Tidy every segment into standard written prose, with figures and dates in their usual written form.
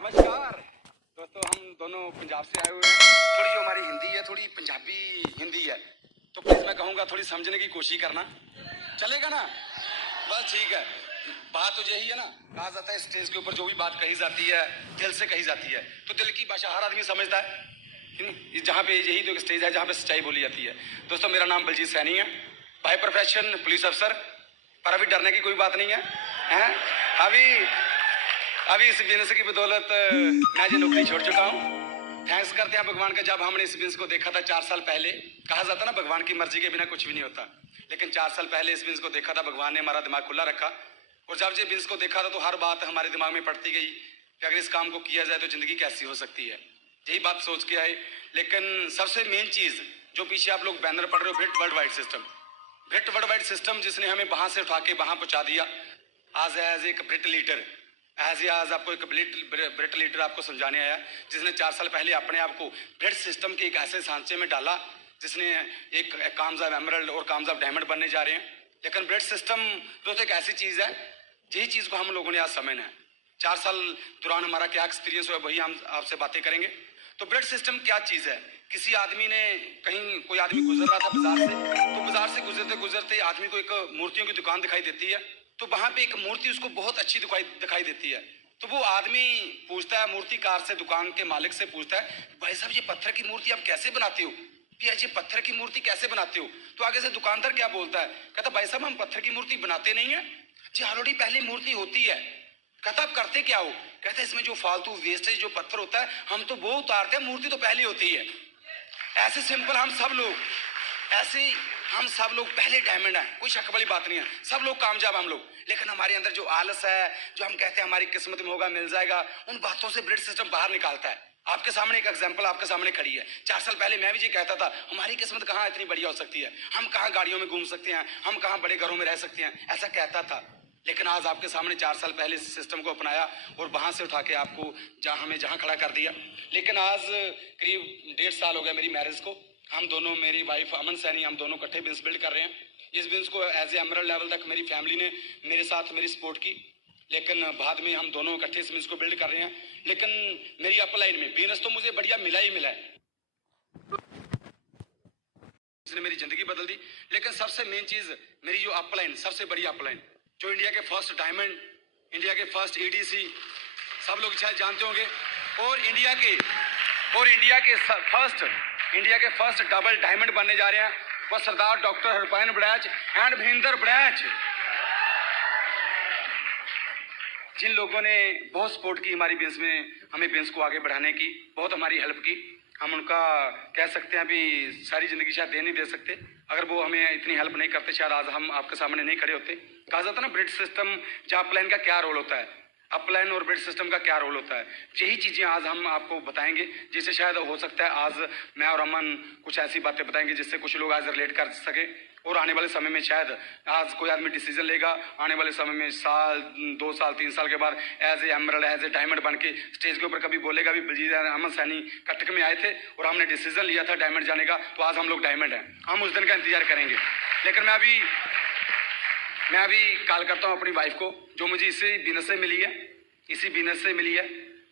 नमस्कार दोस्तों, हम दोनों पंजाब से आए हुए हैं। थोड़ी जो हमारी हिंदी है थोड़ी पंजाबी हिंदी है, तो प्लीज मैं कहूँगा थोड़ी समझने की कोशिश करना, चलेगा ना? बस ठीक है। बात तो यही है ना, कहा जाता है स्टेज के ऊपर जो भी बात कही जाती है दिल से कही जाती है, तो दिल की भाषा हर आदमी समझता है। जहाँ पे यही तो एक स्टेज है जहाँ पे सच्चाई बोली जाती है। दोस्तों, मेरा नाम बलजीत सैनी है, बाय प्रोफेशन पुलिस अफसर, पर अभी डरने की कोई बात नहीं है, हैं? अभी इस बिजनेस की बदौलत मैं जो नौकरी छोड़ चुका हूँ। थैंक्स करते हैं भगवान का, जब हमने इस बिजनेस को देखा था 4 साल पहले। कहा जाता ना भगवान की मर्जी के बिना कुछ भी नहीं होता, लेकिन 4 साल पहले इस बिजनेस को देखा था भगवान ने, हमारा दिमाग खुला रखा। और जब ये बिजनेस को देखा था तो हर बात हमारे दिमाग में पड़ती गई कि अगर इस काम को किया जाए तो जिंदगी कैसी हो सकती है। यही बात सोच के आए। लेकिन सबसे मेन चीज जो पीछे आप लोग बैनर पढ़ रहे हो, Brit world wide system, Brit world wide system जिसने हमें वहां से उठा के वहां पहुंचा दिया। आज एज एक ब्रिट लीडर, आज आपको एक ब्रिट लीडर आपको समझाने आया, जिसने 4 साल पहले अपने आप को ब्रिट सिस्टम के एक ऐसे सांचे में डाला जिसने एक कामयाब एमरल्ड और कामयाब डायमंड बनने जा रहे हैं। लेकिन ब्रिट सिस्टम दोस्तों एक ऐसी चीज है, यही चीज को हम लोगों ने आज समझना है। 4 साल दौरान हमारा क्या एक्सपीरियंस हुआ वही हम आपसे बातें करेंगे। तो ब्रिट सिस्टम क्या चीज है? किसी आदमी ने कहीं, कोई आदमी गुजर रहा था बाजार से, तो बाजार से गुजरते गुजरते आदमी को एक मूर्तियों की दुकान दिखाई देती है। तो वहां पे एक मूर्ति उसको बहुत अच्छी दिखाई देती है। तो वो आदमी पूछता है मूर्तिकार से, दुकान के मालिक से पूछता है, भाई साहब ये पत्थर की मूर्ति आप कैसे बनाते हो? भैया ये पत्थर की मूर्ति कैसे बनाते हो? तो आगे से दुकानदार क्या बोलता है, कहता भाई साहब हम पत्थर की मूर्ति बनाते नहीं है जी, ऑलरेडी पहले मूर्ति होती है। कहता आप करते क्या हो? कहते इसमें जो फालतू वेस्टेज जो पत्थर होता है हम तो वो उतारते हैं, मूर्ति तो पहले होती है। ऐसे सिंपल हम सब लोग, ऐसे हम सब लोग पहले डायमंड हैं, कोई शक वाली बात नहीं है, सब लोग कामयाब हम लोग। लेकिन हमारे अंदर जो आलस है, जो हम कहते हैं हमारी किस्मत में होगा मिल जाएगा, उन बातों से ब्रिट सिस्टम बाहर निकालता है। आपके सामने एक एग्जांपल आपके सामने खड़ी है। 4 साल पहले मैं भी ये कहता था हमारी किस्मत कहाँ इतनी बढ़िया हो सकती है, हम कहाँ गाड़ियों में घूम सकते हैं, हम कहाँ बड़े घरों में रह सकते हैं, ऐसा कहता था। लेकिन आज आपके सामने 4 साल पहले इस सिस्टम को अपनाया और वहां से उठा के आपको जहां खड़ा कर दिया। लेकिन आज करीब 1.5 साल हो गया मेरी मैरिज को। हम दोनों, मेरी वाइफ अमन सैनी, हम दोनों इकट्ठे बिजनेस बिल्ड कर रहे हैं। इस बिजनेस को एज ए एमरल्ड लेवल तक मेरी फैमिली ने मेरे साथ मेरी सपोर्ट की, लेकिन बाद में हम दोनों इकट्ठे इस बिजनेस को बिल्ड कर रहे हैं। लेकिन मेरी अपलाइन में बिजनेस तो मुझे बढ़िया मिला ही मिला है, इसने मेरी जिंदगी बदल दी। लेकिन सबसे मेन चीज मेरी जो अपलाइन, सबसे बड़ी अपलाइन, जो इंडिया के फर्स्ट डायमंड, इंडिया के फर्स्ट ईडीसी, सब लोग शायद जानते होंगे, और इंडिया के फर्स्ट डबल डायमंड बनने जा रहे हैं, वो सरदार डॉक्टर हरपायन बड़ैच एंड महेंद्र बड़ैच, जिन लोगों ने बहुत सपोर्ट की हमारी बिजनेस में, हमें बिजनेस को आगे बढ़ाने की, बहुत हमारी हेल्प की। हम उनका कह सकते हैं अभी सारी जिंदगी शायद दे नहीं दे सकते, अगर वो हमें इतनी हेल्प नहीं करते शायद आज हम आपके सामने नहीं खड़े होते। कहा जाता है ना ब्रिट सिस्टम, जो अपलाइन का क्या रोल होता है, अपलाइन और ब्रिट सिस्टम का क्या रोल होता है, यही चीज़ें आज हम आपको बताएंगे, जिससे शायद हो सकता है आज मैं और अमन कुछ ऐसी बातें बताएंगे जिससे कुछ लोग आज रिलेट कर सके। और आने वाले समय में शायद आज कोई आदमी डिसीजन लेगा, आने वाले समय में साल 2 साल 3 साल के बाद as a emerald, as a diamond बन के स्टेज के ऊपर कभी बोलेगा भी बलजीत अमन सैनी कटक में आए थे और हमने डिसीजन लिया था डायमंड जाने का, तो आज हम लोग डायमंड हैं। हम उस दिन का इंतजार करेंगे। लेकिन मैं अभी कॉल करता हूँ अपनी वाइफ को, जो मुझे इसी बिजनेस से मिली है।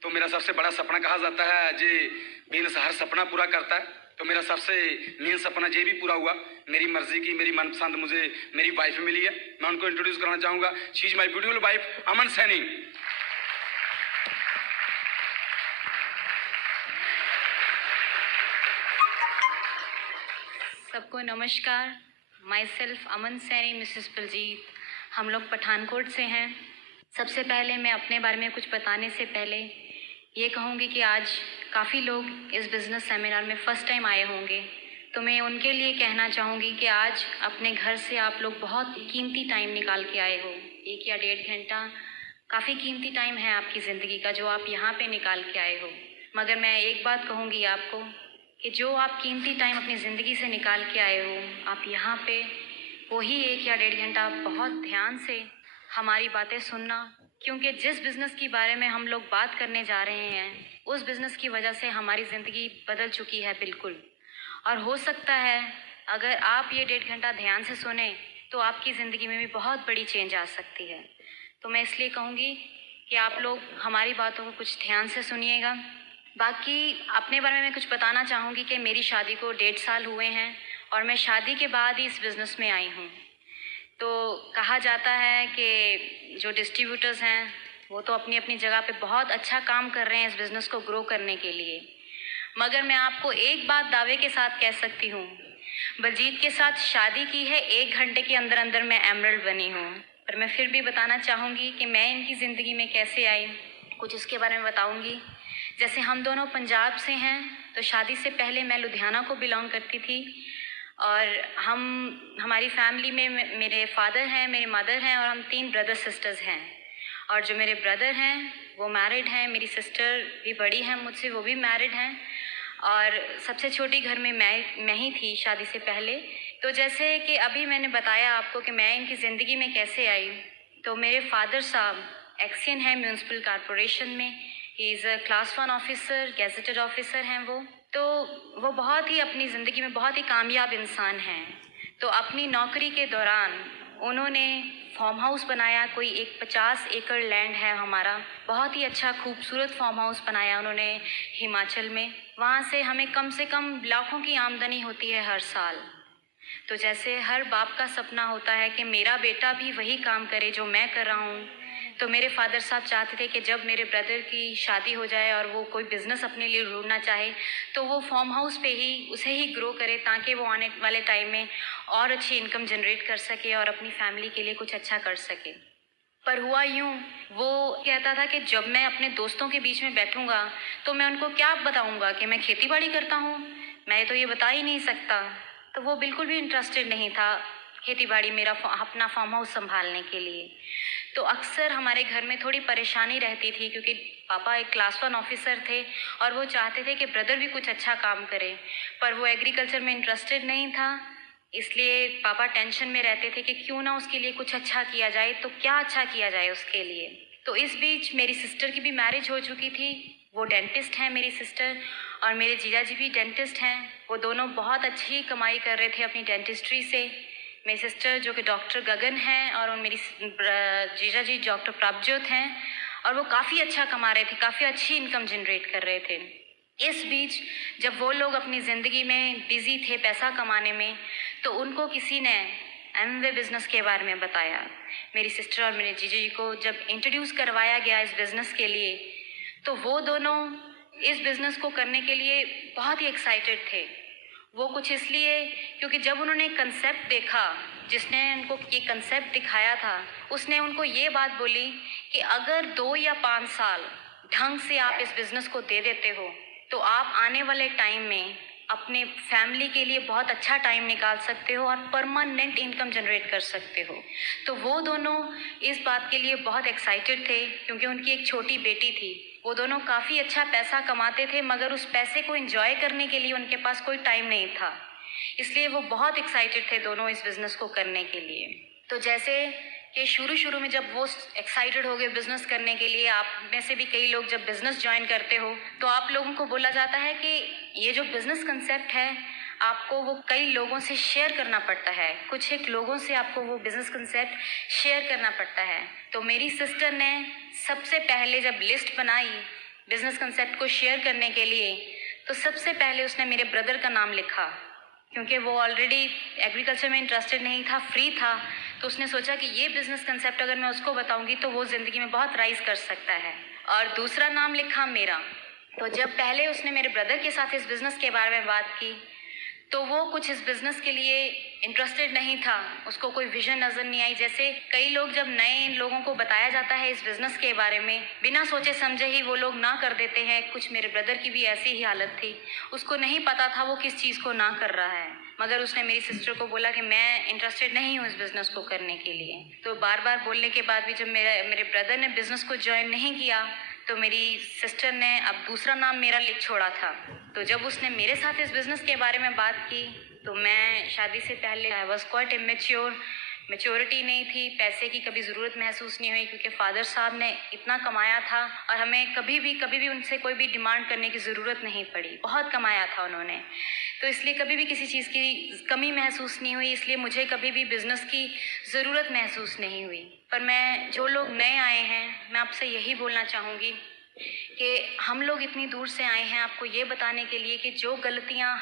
तो मेरा सबसे बड़ा सपना, कहा जाता है जे बिजनेस हर सपना पूरा करता है, तो मेरा सबसे मेन सपना ये भी पूरा हुआ। मेरी मर्जी की, मेरी मनपसंद मुझे मेरी वाइफ मिली है। मैं उनको इंट्रोड्यूस करना चाहूंगा, she is my beautiful wife Aman Saini. सबको नमस्कार। Myself Aman Saini, Mrs Baljeet. हम लोग पठानकोट से हैं। सबसे पहले मैं अपने बारे में कुछ बताने से पहले ये कहूँगी कि आज काफ़ी लोग इस बिज़नेस सेमिनार में फ़र्स्ट टाइम आए होंगे, तो मैं उनके लिए कहना चाहूँगी कि आज अपने घर से आप लोग बहुत कीमती टाइम निकाल के आए हो। 1 या 1.5 घंटा काफ़ी कीमती टाइम है आपकी ज़िंदगी का, जो आप यहाँ पे निकाल के आए हो। मगर मैं एक बात कहूँगी आपको कि जो आप कीमती टाइम अपनी ज़िंदगी से निकाल के आए हो, आप यहाँ पे वही 1 या 1.5 घंटा बहुत ध्यान से हमारी बातें सुनना, क्योंकि जिस बिज़नेस के बारे में हम लोग बात करने जा रहे हैं, उस बिज़नेस की वजह से हमारी ज़िंदगी बदल चुकी है बिल्कुल। और हो सकता है अगर आप ये 1.5 घंटा ध्यान से सुने तो आपकी ज़िंदगी में भी बहुत बड़ी चेंज आ सकती है। तो मैं इसलिए कहूँगी कि आप लोग हमारी बातों को कुछ ध्यान से सुनिएगा। बाकी अपने बारे में मैं कुछ बताना चाहूँगी कि मेरी शादी को 1.5 साल हुए हैं और मैं शादी के बाद ही इस बिज़नेस में आई हूँ। तो कहा जाता है कि जो डिस्ट्रीब्यूटर्स हैं वो तो अपनी अपनी जगह पे बहुत अच्छा काम कर रहे हैं इस बिज़नेस को ग्रो करने के लिए, मगर मैं आपको एक बात दावे के साथ कह सकती हूँ, बलजीत के साथ शादी की है 1 घंटे के अंदर अंदर मैं एमरल्ड बनी हूँ। पर मैं फिर भी बताना चाहूँगी कि मैं इनकी ज़िंदगी में कैसे आई, कुछ इसके बारे में बताऊँगी। जैसे हम दोनों पंजाब से हैं, तो शादी से पहले मैं लुधियाना को बिलोंग करती थी और हमारी फैमिली में मेरे फादर हैं, मेरी मदर हैं और हम 3 ब्रदर सिस्टर्स हैं। और जो मेरे ब्रदर हैं वो मैरिड हैं, मेरी सिस्टर भी बड़ी हैं मुझसे, वो भी मैरिड हैं और सबसे छोटी घर में मैं ही थी शादी से पहले। तो जैसे कि अभी मैंने बताया आपको कि मैं इनकी ज़िंदगी में कैसे आई, तो मेरे फादर साहब एक्सियन हैं म्यूनसिपल कॉरपोरेशन में। He is a class 1 officer, gazetted officer हैं वो। तो वो बहुत ही अपनी ज़िंदगी में बहुत ही कामयाब इंसान हैं। तो अपनी नौकरी के दौरान उन्होंने फार्म हाउस बनाया, कोई एक 50 एकड़ लैंड है हमारा, बहुत ही अच्छा खूबसूरत फार्म हाउस बनाया उन्होंने हिमाचल में। वहाँ से हमें कम से कम लाखों की आमदनी होती है हर साल। तो जैसे हर बाप का सपना होता है कि मेरा बेटा भी वही काम करे जो मैं कर रहा हूँ, तो मेरे फादर साहब चाहते थे कि जब मेरे ब्रदर की शादी हो जाए और वो कोई बिज़नेस अपने लिए ढूंढना चाहे तो वो फार्म हाउस पे ही उसे ही ग्रो करे, ताकि वो आने वाले टाइम में और अच्छी इनकम जनरेट कर सके और अपनी फैमिली के लिए कुछ अच्छा कर सके। पर हुआ यूँ, वो कहता था कि जब मैं अपने दोस्तों के बीच में बैठूंगा तो मैं उनको क्या बताऊंगा कि मैं खेती बाड़ी करता हूँ, मैं तो ये बता ही नहीं सकता। तो वो बिल्कुल भी इंटरेस्टेड नहीं था खेती बाड़ी मेरा अपना फार्म हाउस संभालने के लिए। तो अक्सर हमारे घर में थोड़ी परेशानी रहती थी क्योंकि पापा एक क्लास 1 ऑफिसर थे और वो चाहते थे कि ब्रदर भी कुछ अच्छा काम करे, पर वो एग्रीकल्चर में इंटरेस्टेड नहीं था। इसलिए पापा टेंशन में रहते थे कि क्यों ना उसके लिए कुछ अच्छा किया जाए, तो क्या अच्छा किया जाए उसके लिए। तो इस बीच मेरी सिस्टर की भी मैरिज हो चुकी थी, वो डेंटिस्ट हैं मेरी सिस्टर, और मेरे जीजा जी भी डेंटिस्ट हैं। वो दोनों बहुत अच्छी कमाई कर रहे थे अपनी डेंटिस्ट्री से। मेरी सिस्टर जो कि डॉक्टर गगन हैं और मेरी जीजा जी डॉक्टर प्रभजोत हैं, और वो काफ़ी अच्छा कमा रहे थे, काफ़ी अच्छी इनकम जनरेट कर रहे थे। इस बीच जब वो लोग अपनी ज़िंदगी में बिज़ी थे पैसा कमाने में, तो उनको किसी ने एमवे बिज़नेस के बारे में बताया। मेरी सिस्टर और मेरे जीजा जी को जब इंट्रोड्यूस करवाया गया इस बिज़नेस के लिए, तो वो दोनों इस बिज़नेस को करने के लिए बहुत ही एक्साइटेड थे। वो कुछ इसलिए क्योंकि जब उन्होंने कंसेप्ट देखा, जिसने उनको ये कंसेप्ट दिखाया था, उसने उनको ये बात बोली कि अगर 2 या 5 साल ढंग से आप इस बिज़नेस को दे देते हो तो आप आने वाले टाइम में अपने फैमिली के लिए बहुत अच्छा टाइम निकाल सकते हो और परमानेंट इनकम जनरेट कर सकते हो। तो वो दोनों इस बात के लिए बहुत एक्साइटेड थे क्योंकि उनकी एक छोटी बेटी थी। वो दोनों काफ़ी अच्छा पैसा कमाते थे, मगर उस पैसे को एंजॉय करने के लिए उनके पास कोई टाइम नहीं था। इसलिए वो बहुत एक्साइटेड थे दोनों इस बिज़नेस को करने के लिए। तो जैसे कि शुरू में जब वो एक्साइटेड हो गए बिज़नेस करने के लिए, आप में से भी कई लोग जब बिज़नेस ज्वाइन करते हो तो आप लोगों को बोला जाता है कि ये जो बिज़नेस कंसेप्ट है आपको वो कई लोगों से शेयर करना पड़ता है, कुछ एक लोगों से आपको वो बिज़नेस कंसेप्ट शेयर करना पड़ता है। तो मेरी सिस्टर ने सबसे पहले जब लिस्ट बनाई बिज़नेस कंसेप्ट को शेयर करने के लिए, तो सबसे पहले उसने मेरे ब्रदर का नाम लिखा, क्योंकि वो ऑलरेडी एग्रीकल्चर में इंटरेस्टेड नहीं था, फ्री था। तो उसने सोचा कि ये बिज़नेस कंसेप्ट अगर मैं उसको बताऊंगी तो वो ज़िंदगी में बहुत राइज कर सकता है, और दूसरा नाम लिखा मेरा। तो जब पहले उसने मेरे ब्रदर के साथ इस बिज़नेस के बारे में बात की तो वो कुछ इस बिज़नेस के लिए इंटरेस्टेड नहीं था, उसको कोई विजन नज़र नहीं आई। जैसे कई लोग जब नए लोगों को बताया जाता है इस बिज़नेस के बारे में, बिना सोचे समझे ही वो लोग ना कर देते हैं। कुछ मेरे ब्रदर की भी ऐसी ही हालत थी, उसको नहीं पता था वो किस चीज़ को ना कर रहा है, मगर उसने मेरी सिस्टर को बोला कि मैं इंटरेस्टेड नहीं हूँ इस बिज़नेस को करने के लिए। तो बार बार बोलने के बाद भी जब मेरे ब्रदर ने बिज़नेस को ज्वाइन नहीं किया तो मेरी सिस्टर ने अब दूसरा नाम मेरा लिख छोड़ा था। तो जब उसने मेरे साथ इस बिज़नेस के बारे में बात की तो मैं शादी से पहले I was quite immature, maturity नहीं थी, पैसे की कभी ज़रूरत महसूस नहीं हुई क्योंकि फ़ादर साहब ने इतना कमाया था और हमें कभी भी उनसे कोई भी डिमांड करने की ज़रूरत नहीं पड़ी। बहुत कमाया था उन्होंने, तो इसलिए कभी भी किसी चीज़ की कमी महसूस नहीं हुई, इसलिए मुझे कभी भी बिज़नेस की ज़रूरत महसूस नहीं हुई। पर मैं जो लोग नए आए हैं, मैं आपसे यही बोलना चाहूँगी कि हम लोग इतनी दूर से आए हैं आपको ये बताने के लिए कि जो गलतियाँ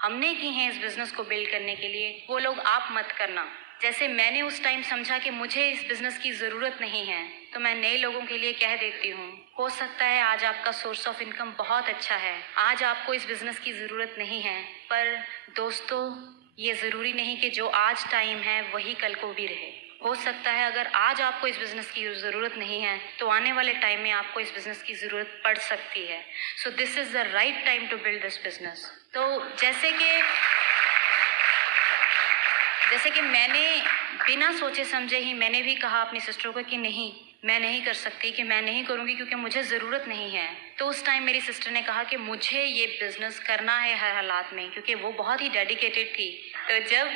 हमने की हैं इस बिज़नेस को बिल्ड करने के लिए, वो लोग आप मत करना। जैसे मैंने उस टाइम समझा कि मुझे इस बिज़नेस की ज़रूरत नहीं है, तो मैं नए लोगों के लिए कह देती हूँ, हो सकता है आज आपका सोर्स ऑफ इनकम बहुत अच्छा है, आज आपको इस बिज़नेस की ज़रूरत नहीं है, पर दोस्तों ये ज़रूरी नहीं कि जो आज टाइम है वही कल को भी रहे। हो सकता है अगर आज आपको इस बिज़नेस की ज़रूरत नहीं है तो आने वाले टाइम में आपको इस बिज़नेस की ज़रूरत पड़ सकती है। So this is the right time to build this business. तो जैसे कि मैंने बिना सोचे समझे ही मैंने भी कहा अपनी सिस्टर को कि नहीं, मैं नहीं कर सकती, कि मैं नहीं करूँगी क्योंकि मुझे ज़रूरत नहीं है। तो उस टाइम मेरी सिस्टर ने कहा कि मुझे ये बिज़नेस करना है हर हालात में, क्योंकि वो बहुत ही डेडिकेटेड थी। तो जब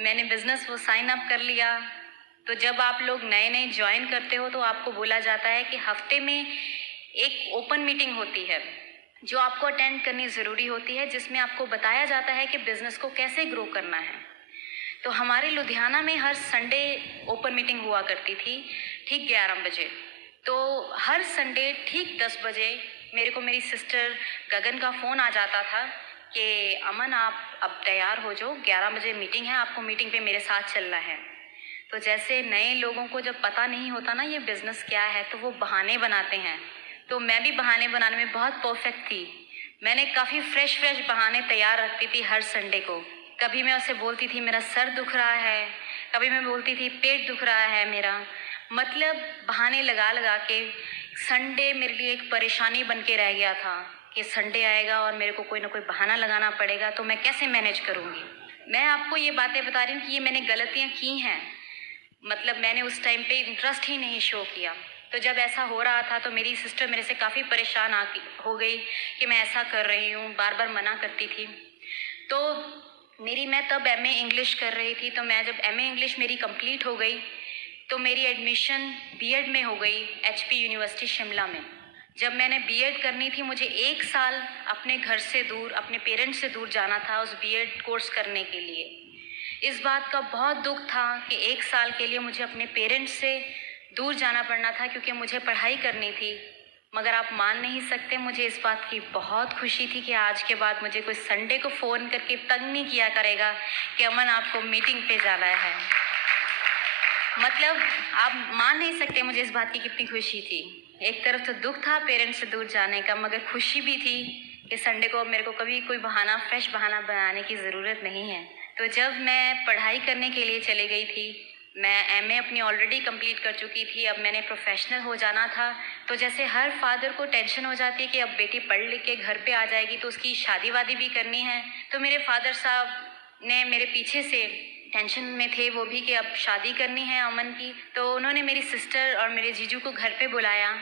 मैंने बिज़नेस वो साइन अप कर लिया, तो जब आप लोग नए नए ज्वाइन करते हो तो आपको बोला जाता है कि हफ्ते में एक ओपन मीटिंग होती है जो आपको अटेंड करनी ज़रूरी होती है, जिसमें आपको बताया जाता है कि बिज़नेस को कैसे ग्रो करना है। तो हमारे लुधियाना में हर संडे ओपन मीटिंग हुआ करती थी, ठीक 11 बजे। तो हर संडे ठीक 10 बजे मेरे को मेरी सिस्टर गगन का फ़ोन आ जाता था कि अमन आप अब तैयार हो जाओ, 11 बजे मीटिंग है, आपको मीटिंग पे मेरे साथ चलना है। तो जैसे नए लोगों को जब पता नहीं होता ना ये बिज़नेस क्या है, तो वो बहाने बनाते हैं। तो मैं भी बहाने बनाने में बहुत परफेक्ट थी। मैंने काफ़ी फ्रेश बहाने तैयार रखती थी हर संडे को। कभी मैं उसे बोलती थी मेरा सर दुख रहा है, कभी मैं बोलती थी पेट दुख रहा है मेरा, मतलब बहाने लगा के संडे मेरे लिए एक परेशानी बन के रह गया था कि संडे आएगा और मेरे को कोई ना कोई बहाना लगाना पड़ेगा, तो मैं कैसे मैनेज करूँगी। मैं आपको ये बातें बता रही हूँ कि ये मैंने गलतियाँ की हैं, मतलब मैंने उस टाइम पे इंटरेस्ट ही नहीं शो किया। तो जब ऐसा हो रहा था तो मेरी सिस्टर मेरे से काफ़ी परेशान हो गई कि मैं ऐसा कर रही हूँ, बार बार मना करती थी। तो मैं तब एमए इंग्लिश कर रही थी, तो मैं जब एमए इंग्लिश मेरी कंप्लीट हो गई तो मेरी एडमिशन बीएड में हो गई एचपी यूनिवर्सिटी शिमला में। जब मैंने बीएड करनी थी, मुझे 1 साल अपने घर से दूर, अपने पेरेंट्स से दूर जाना था उस बीएड कोर्स करने के लिए। इस बात का बहुत दुख था कि 1 साल के लिए मुझे अपने पेरेंट्स से दूर जाना पड़ना था क्योंकि मुझे पढ़ाई करनी थी। मगर आप मान नहीं सकते, मुझे इस बात की बहुत खुशी थी कि आज के बाद मुझे कोई संडे को फ़ोन करके तंग नहीं किया करेगा कि अमन आपको मीटिंग पे जाना है। मतलब आप मान नहीं सकते मुझे इस बात की कितनी खुशी थी। एक तरफ तो दुख था पेरेंट्स से दूर जाने का, मगर खुशी भी थी कि संडे को मेरे को कभी कोई बहाना, फ्रेश बहाना बनाने की ज़रूरत नहीं है। तो जब मैं पढ़ाई करने के लिए चली गई थी, मैं एमए अपनी ऑलरेडी कंप्लीट कर चुकी थी, अब मैंने प्रोफेशनल हो जाना था। तो जैसे हर फादर को टेंशन हो जाती है कि अब बेटी पढ़ लिख के घर पे आ जाएगी तो उसकी शादी वादी भी करनी है, तो मेरे फादर साहब ने मेरे पीछे से टेंशन में थे वो भी कि अब शादी करनी है अमन की। तो उन्होंने मेरी सिस्टर और मेरे जीजू को घर पे बुलाया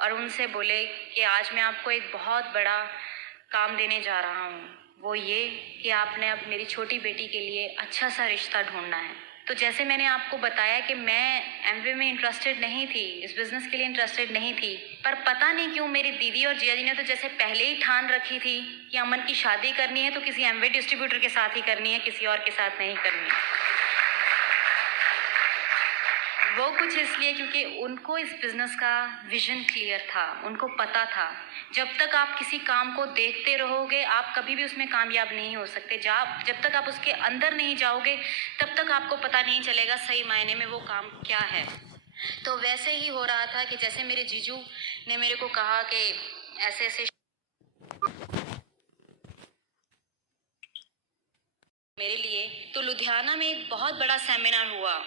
और उनसे बोले कि आज मैं आपको एक बहुत बड़ा काम देने जा रहा हूँ, वो ये कि आपने अब मेरी छोटी बेटी के लिए अच्छा सा रिश्ता ढूंढना है। तो जैसे मैंने आपको बताया कि मैं एमबीए में इंटरेस्टेड नहीं थी, इस बिज़नेस के लिए इंटरेस्टेड नहीं थी, पर पता नहीं क्यों मेरी दीदी और जिया जी ने तो जैसे पहले ही ठान रखी थी कि अमन की शादी करनी है तो किसी एमवे डिस्ट्रीब्यूटर के साथ ही करनी है, किसी और के साथ नहीं करनी। वो कुछ इसलिए क्योंकि उनको इस बिज़नेस का विजन क्लियर था, उनको पता था जब तक आप किसी काम को देखते रहोगे आप कभी भी उसमें कामयाब नहीं हो सकते। जब तक आप उसके अंदर नहीं जाओगे तब तक आपको पता नहीं चलेगा सही मायने में वो काम क्या है। तो वैसे ही हो रहा था कि जैसे मेरे जीजू ने मेरे को कहा कि ऐसे ऐसे मेरे लिए, तो लुधियाना में एक बहुत बड़ा सेमिनार हुआ।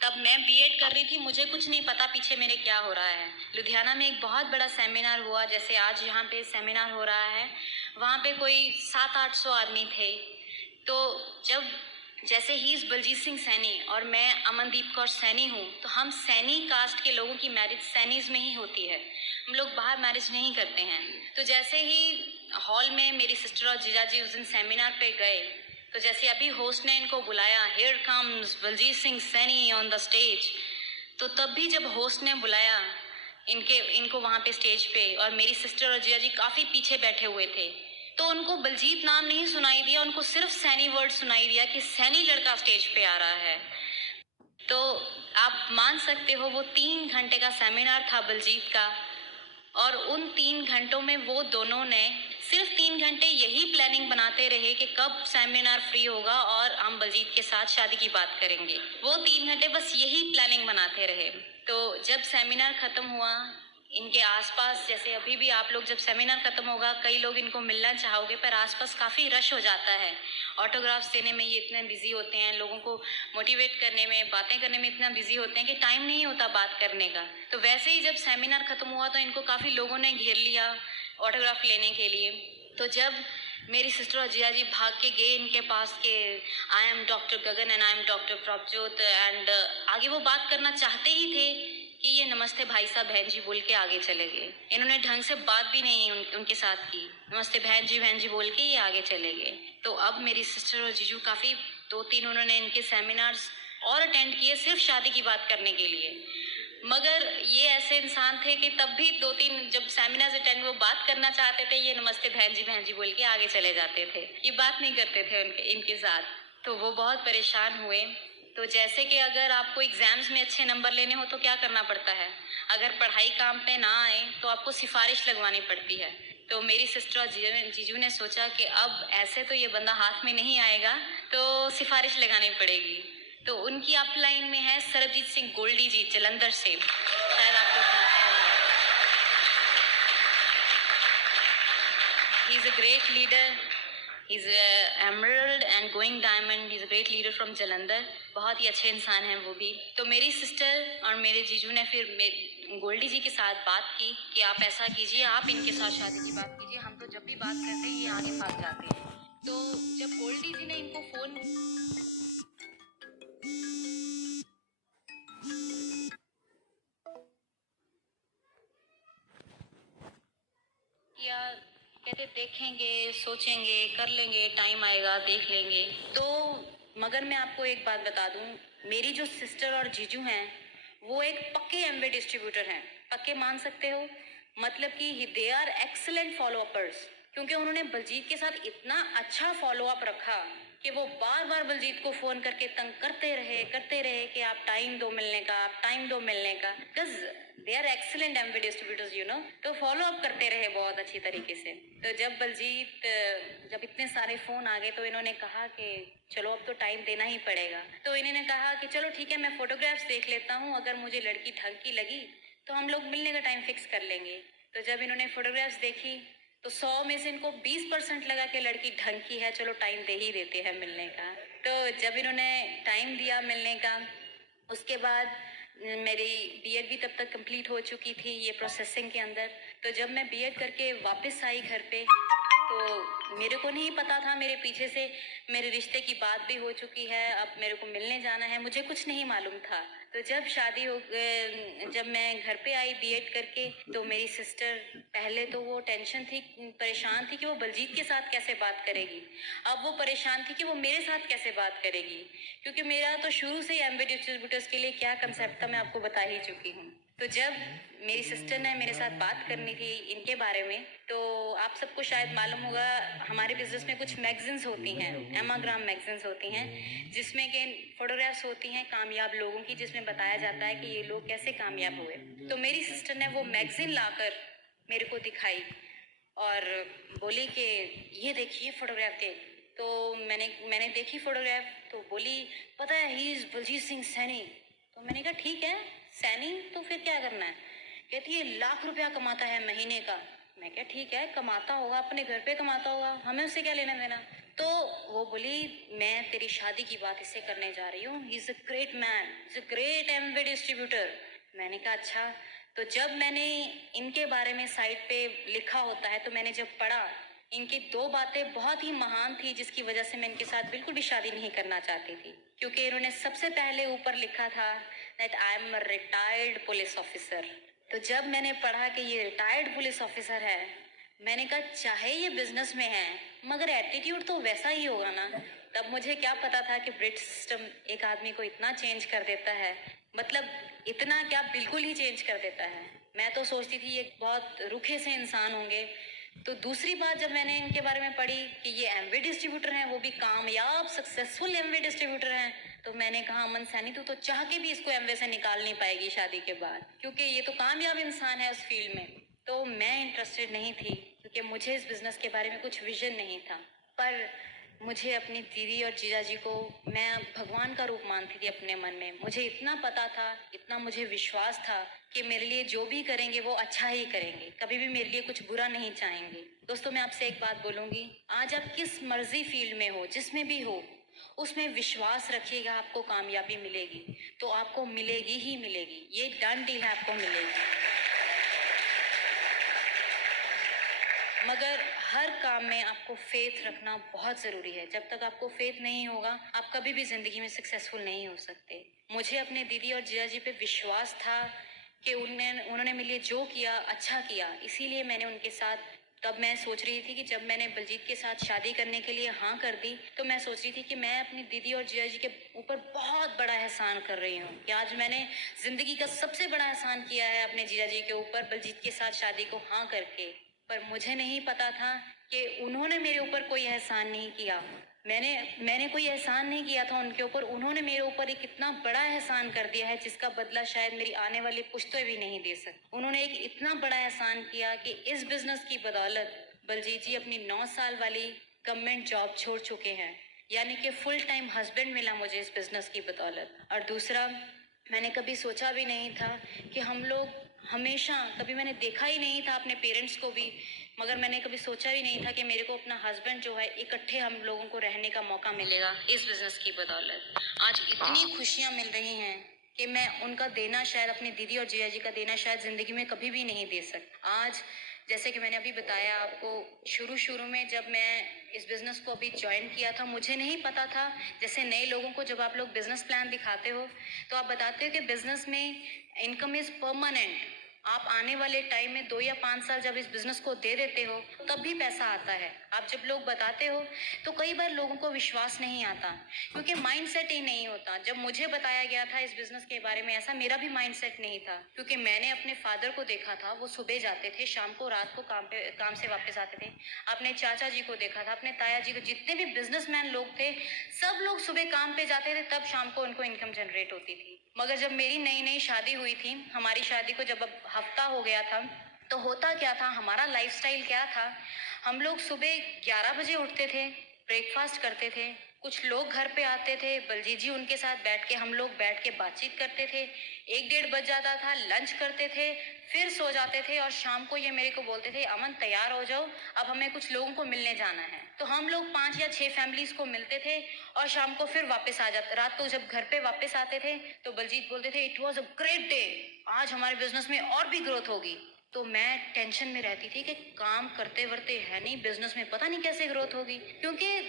तब मैं बीएड कर रही थी, मुझे कुछ नहीं पता पीछे मेरे क्या हो रहा है। लुधियाना में एक बहुत बड़ा सेमिनार हुआ, जैसे आज यहाँ पे सेमिनार हो रहा है, वहाँ पे कोई 700-800 आदमी थे। तो जैसे ही बलजीत सिंह सैनी और मैं अमनदीप कौर सैनी हूँ, तो हम सैनी कास्ट के लोगों की मैरिज सैनीज़ में ही होती है, हम लोग बाहर मैरिज नहीं करते हैं। तो जैसे ही हॉल में मेरी सिस्टर और जीजा जी उस दिन सेमिनार पे गए तो जैसे अभी होस्ट ने इनको बुलाया, here comes Baljit Singh Saini on the stage, तो तब भी जब होस्ट ने बुलाया इनको वहाँ पे स्टेज पे, और मेरी सिस्टर और जिया जी काफ़ी पीछे बैठे हुए थे, तो उनको बलजीत नाम नहीं सुनाई दिया, उनको सिर्फ सैनी वर्ड सुनाई दिया कि सैनी लड़का स्टेज पे आ रहा है। तो आप मान सकते हो वो 3 घंटे का सेमिनार था बलजीत का, और उन 3 घंटों में वो दोनों ने सिर्फ 3 घंटे यही प्लानिंग बनाते रहे कि कब सेमिनार फ्री होगा और हम बलजीत के साथ शादी की बात करेंगे। वो 3 घंटे बस यही प्लानिंग बनाते रहे। तो जब सेमिनार ख़त्म हुआ, इनके आसपास, जैसे अभी भी आप लोग जब सेमिनार ख़त्म होगा कई लोग इनको मिलना चाहोगे, पर आसपास काफ़ी रश हो जाता है। ऑटोग्राफ्स देने में ये इतने बिजी होते हैं, लोगों को मोटिवेट करने में, बातें करने में इतना बिजी होते हैं कि टाइम नहीं होता बात करने का। तो वैसे ही जब सेमिनार ख़त्म हुआ तो इनको काफ़ी लोगों ने घेर लिया ऑटोग्राफ लेने के लिए। तो जब मेरी सिस्टर और जिया जी भाग के गए इनके पास के, I am doctor Gagan and I am doctor Prabhjot, and आगे वो बात करना चाहते ही थे कि ये नमस्ते भाई साहब बहन जी बोल के आगे चले गए। इन्होंने ढंग से बात भी नहीं उनके साथ की, नमस्ते बहन जी बोल के ये आगे चले गए। तो अब मेरी सिस्टर और जीजू काफ़ी 2-3 उन्होंने इनके सेमिनार्स और अटेंड किए सिर्फ शादी की बात करने के लिए। मगर ये ऐसे इंसान थे कि तब भी 2-3 जब सेमिनार्स अटेंड वो बात करना चाहते थे, ये नमस्ते बहन जी बोल के आगे चले जाते थे, ये बात नहीं करते थे इनके साथ। तो वो बहुत परेशान हुए। तो जैसे कि अगर आपको एग्ज़ाम्स में अच्छे नंबर लेने हो तो क्या करना पड़ता है, अगर पढ़ाई काम पे ना आए तो आपको सिफारिश लगवानी पड़ती है। तो मेरी सिस्टर और जीजू ने सोचा कि अब ऐसे तो ये बंदा हाथ में नहीं आएगा, तो सिफारिश लगानी पड़ेगी। तो उनकी अपलाइन में है सरबजीत सिंह गोल्डी जी जलंधर से, शायद आप लोग जानते होंगे। He is a great leader, he is emerald and going diamond, he is a great leader from Jalandhar. बहुत ही अच्छे इंसान हैं वो भी। तो मेरी सिस्टर और मेरे जीजू ने फिर गोल्डी जी के साथ बात की कि आप ऐसा कीजिए, आप इनके साथ शादी की बात कीजिए, हम तो जब भी बात करते हैं ये आगे भाग जाते हैं। तो जब गोल्डी जी ने इनको फ़ोन किया, कहते देखेंगे, सोचेंगे, कर लेंगे, टाइम आएगा देख लेंगे। तो मगर मैं आपको एक बात बता दूं, मेरी जो सिस्टर और जीजू हैं वो एक पक्के एमवे डिस्ट्रीब्यूटर हैं। पक्के मान सकते हो, मतलब कि they are excellent follow uppers, क्योंकि उन्होंने बलजीत के साथ इतना अच्छा फॉलो अप रखा कि वो बार बार बलजीत को फ़ोन करके तंग करते रहे कि आप टाइम दो मिलने का, आप टाइम दो मिलने का, because they are excellent Amway distributors you know. तो फॉलो अप करते रहे बहुत अच्छी तरीके से। तो जब इतने सारे फ़ोन आ गए तो इन्होंने कहा कि चलो अब तो टाइम देना ही पड़ेगा। तो इन्होंने कहा कि चलो ठीक है, मैं फ़ोटोग्राफ्स देख लेता हूँ, अगर मुझे लड़की ढंग की लगी तो हम लोग मिलने का टाइम फिक्स कर लेंगे। तो जब इन्होंने फ़ोटोग्राफ्स देखी तो 100 में से इनको 20% लगा कि लड़की ढंग की है, चलो टाइम दे ही देते हैं मिलने का। तो जब इन्होंने टाइम दिया मिलने का, उसके बाद मेरी बीएड भी तब तक कंप्लीट हो चुकी थी ये प्रोसेसिंग के अंदर। तो जब मैं बीएड करके वापस आई घर पे तो मेरे को नहीं पता था, मेरे पीछे से मेरे रिश्ते की बात भी हो चुकी है, अब मेरे को मिलने जाना है, मुझे कुछ नहीं मालूम था। तो जब मैं घर पे आई बीएड करके तो मेरी सिस्टर, पहले तो वो टेंशन थी, परेशान थी कि वो बलजीत के साथ कैसे बात करेगी। अब वो परेशान थी कि वो मेरे साथ कैसे बात करेगी, क्योंकि मेरा तो शुरू से ही एमवे डिस्ट्रीब्यूटर्स के लिए क्या कंसेप्ट था मैं आपको बता ही चुकी हूँ। तो जब मेरी सिस्टर ने मेरे साथ बात करनी थी इनके बारे में, तो आप सबको शायद मालूम होगा हमारे बिजनेस में कुछ मैगजीन्स होती हैं, एमाग्राम मैगजीन्स होती हैं, जिसमें कि फोटोग्राफ्स होती हैं कामयाब लोगों की, जिसमें बताया जाता है कि ये लोग कैसे कामयाब हुए। तो मेरी सिस्टर ने वो मैगजीन लाकर मेरे को दिखाई और बोली कि ये देखिए फोटोग्राफ के। तो मैंने देखी फोटोग्राफ तो बोली, पता है ही इज़ बलजीत सिंह सैनी। तो मैंने कहा ठीक है सैनी, तो फिर क्या करना है। कहती है लाख रुपया कमाता है महीने का। मैं क्या ठीक है, कमाता होगा, अपने घर पे कमाता होगा, हमें उससे क्या लेना देना। तो वो बोली मैं तेरी शादी की बात इससे करने जा रही हूँ, he is a great man, is a great Amway distributor. मैंने कहा अच्छा। तो जब मैंने इनके बारे में साइट पे लिखा होता है तो मैंने जब पढ़ा, इनकी 2 बातें बहुत ही महान थी जिसकी वजह से मैं इनके साथ बिल्कुल भी शादी नहीं करना चाहती थी। क्योंकि इन्होंने सबसे पहले ऊपर लिखा था that I am a retired police officer. तो जब मैंने पढ़ा कि ये रिटायर्ड पुलिस ऑफिसर है, मैंने कहा चाहे ये बिजनेस में है मगर एटीट्यूड तो वैसा ही होगा ना, तब मुझे क्या पता था कि ब्रिट सिस्टम एक आदमी को इतना चेंज कर देता है, मतलब इतना क्या, बिल्कुल ही चेंज कर देता है। मैं तो सोचती थी ये बहुत रुखे से इंसान होंगे। तो दूसरी बात जब मैंने इनके बारे में पढ़ी कि ये एमवे डिस्ट्रीब्यूटर हैं, वो भी कामयाब सक्सेसफुल एमवे डिस्ट्रीब्यूटर हैं, तो मैंने कहा अमन सैनी तू तो चाह के भी इसको एमवे से निकाल नहीं पाएगी शादी के बाद, क्योंकि ये तो कामयाब इंसान है उस फील्ड में। तो मैं इंटरेस्टेड नहीं थी क्योंकि मुझे इस बिज़नेस के बारे में कुछ विजन नहीं था। पर मुझे अपनी दीदी और जीजा जी को मैं भगवान का रूप मानती थी अपने मन में। मुझे इतना पता था, इतना मुझे विश्वास था कि मेरे लिए जो भी करेंगे वो अच्छा ही करेंगे, कभी भी मेरे लिए कुछ बुरा नहीं चाहेंगे। दोस्तों, मैं आपसे एक बात बोलूँगी, आज आप किस मर्जी फील्ड में हो, जिसमें भी हो, उसमें विश्वास रखिएगा, आपको कामयाबी मिलेगी, तो आपको मिलेगी ही मिलेगी। ये डन डील है, आपको मिलेगी। मगर हर काम में आपको फेथ रखना बहुत ज़रूरी है। जब तक आपको फेथ नहीं होगा, आप कभी भी ज़िंदगी में सक्सेसफुल नहीं हो सकते। मुझे अपने दीदी और जीजा जी पे विश्वास था कि उन्होंने मेरे लिए जो किया अच्छा किया, इसीलिए मैंने उनके साथ, तब मैं सोच रही थी कि जब मैंने बलजीत के साथ शादी करने के लिए हाँ कर दी, तो मैं सोच रही थी कि मैं अपनी दीदी और जीजा जी के ऊपर बहुत बड़ा एहसान कर रही हूँ कि आज मैंने ज़िंदगी का सबसे बड़ा एहसान किया है अपने जीजा जी के ऊपर, बलजीत के साथ शादी को हाँ करके। पर मुझे नहीं पता था कि उन्होंने मेरे ऊपर कोई एहसान नहीं किया। मैंने कोई एहसान नहीं किया था उनके ऊपर, उन्होंने मेरे ऊपर एक इतना बड़ा एहसान कर दिया है जिसका बदला शायद मेरी आने वाली पुश्तें भी नहीं दे सकती। उन्होंने एक इतना बड़ा एहसान किया कि इस बिजनेस की बदौलत बलजीत जी अपनी 9 साल वाली गवर्नमेंट जॉब छोड़ चुके हैं, यानी कि फुल टाइम हस्बैंड मिला मुझे इस बिजनेस की बदौलत। और दूसरा, मैंने कभी सोचा भी नहीं था कि हम लोग हमेशा, कभी मैंने देखा ही नहीं था अपने पेरेंट्स को भी, मगर मैंने कभी सोचा भी नहीं था कि मेरे को अपना हस्बैंड जो है, इकट्ठे हम लोगों को रहने का मौका मिलेगा इस बिज़नेस की बदौलत। आज इतनी खुशियाँ मिल रही हैं कि मैं उनका देना शायद, अपनी दीदी और जीजा जी का देना शायद ज़िंदगी में कभी भी नहीं दे सकती। आज जैसे कि मैंने अभी बताया आपको, शुरू में जब मैं इस बिज़नेस को अभी ज्वाइन किया था, मुझे नहीं पता था, जैसे नए लोगों को जब आप लोग बिज़नेस प्लान दिखाते हो तो आप बताते हो कि बिज़नेस में इनकम इज़ परमानेंट। आप आने वाले टाइम में 2 या 5 साल जब इस बिज़नेस को दे देते हो तब भी पैसा आता है। आप जब लोग बताते हो तो कई बार लोगों को विश्वास नहीं आता, क्योंकि माइंडसेट ही नहीं होता। जब मुझे बताया गया था इस बिज़नेस के बारे में, ऐसा मेरा भी माइंडसेट नहीं था, क्योंकि मैंने अपने फादर को देखा था, वो सुबह जाते थे, शाम को, रात को काम से वापस आते थे। अपने चाचा जी को देखा था, अपने ताया जी को, जितने भी बिजनेसमैन लोग थे, सब लोग सुबह काम पे जाते थे, तब शाम को उनको इनकम जनरेट होती थी। मगर जब मेरी नई शादी हुई थी, हमारी शादी को जब अब हफ्ता हो गया था, तो होता क्या था, हमारा लाइफस्टाइल क्या था, हम लोग सुबह 11 बजे उठते थे, ब्रेकफास्ट करते थे, कुछ लोग घर पे आते थे, बलजीत जी उनके साथ बैठ के, हम लोग बैठ के बातचीत करते थे, 1-1:30 बज जाता था, लंच करते थे, फिर सो जाते थे। और शाम को ये मेरे को बोलते थे, अमन तैयार हो जाओ, अब हमें कुछ लोगों को मिलने जाना है। तो हम लोग 5 या 6 फैमिलीज को मिलते थे और शाम को फिर वापस आ जाते। रात को जब घर पे वापस आते थे तो बलजीत बोलते थे, it was a great day, आज हमारे बिजनेस में और भी ग्रोथ होगी। तो मैं टेंशन में रहती थी कि काम करते वर्ते है नहीं, बिजनेस में पता नहीं कैसे ग्रोथ होगी, क्योंकि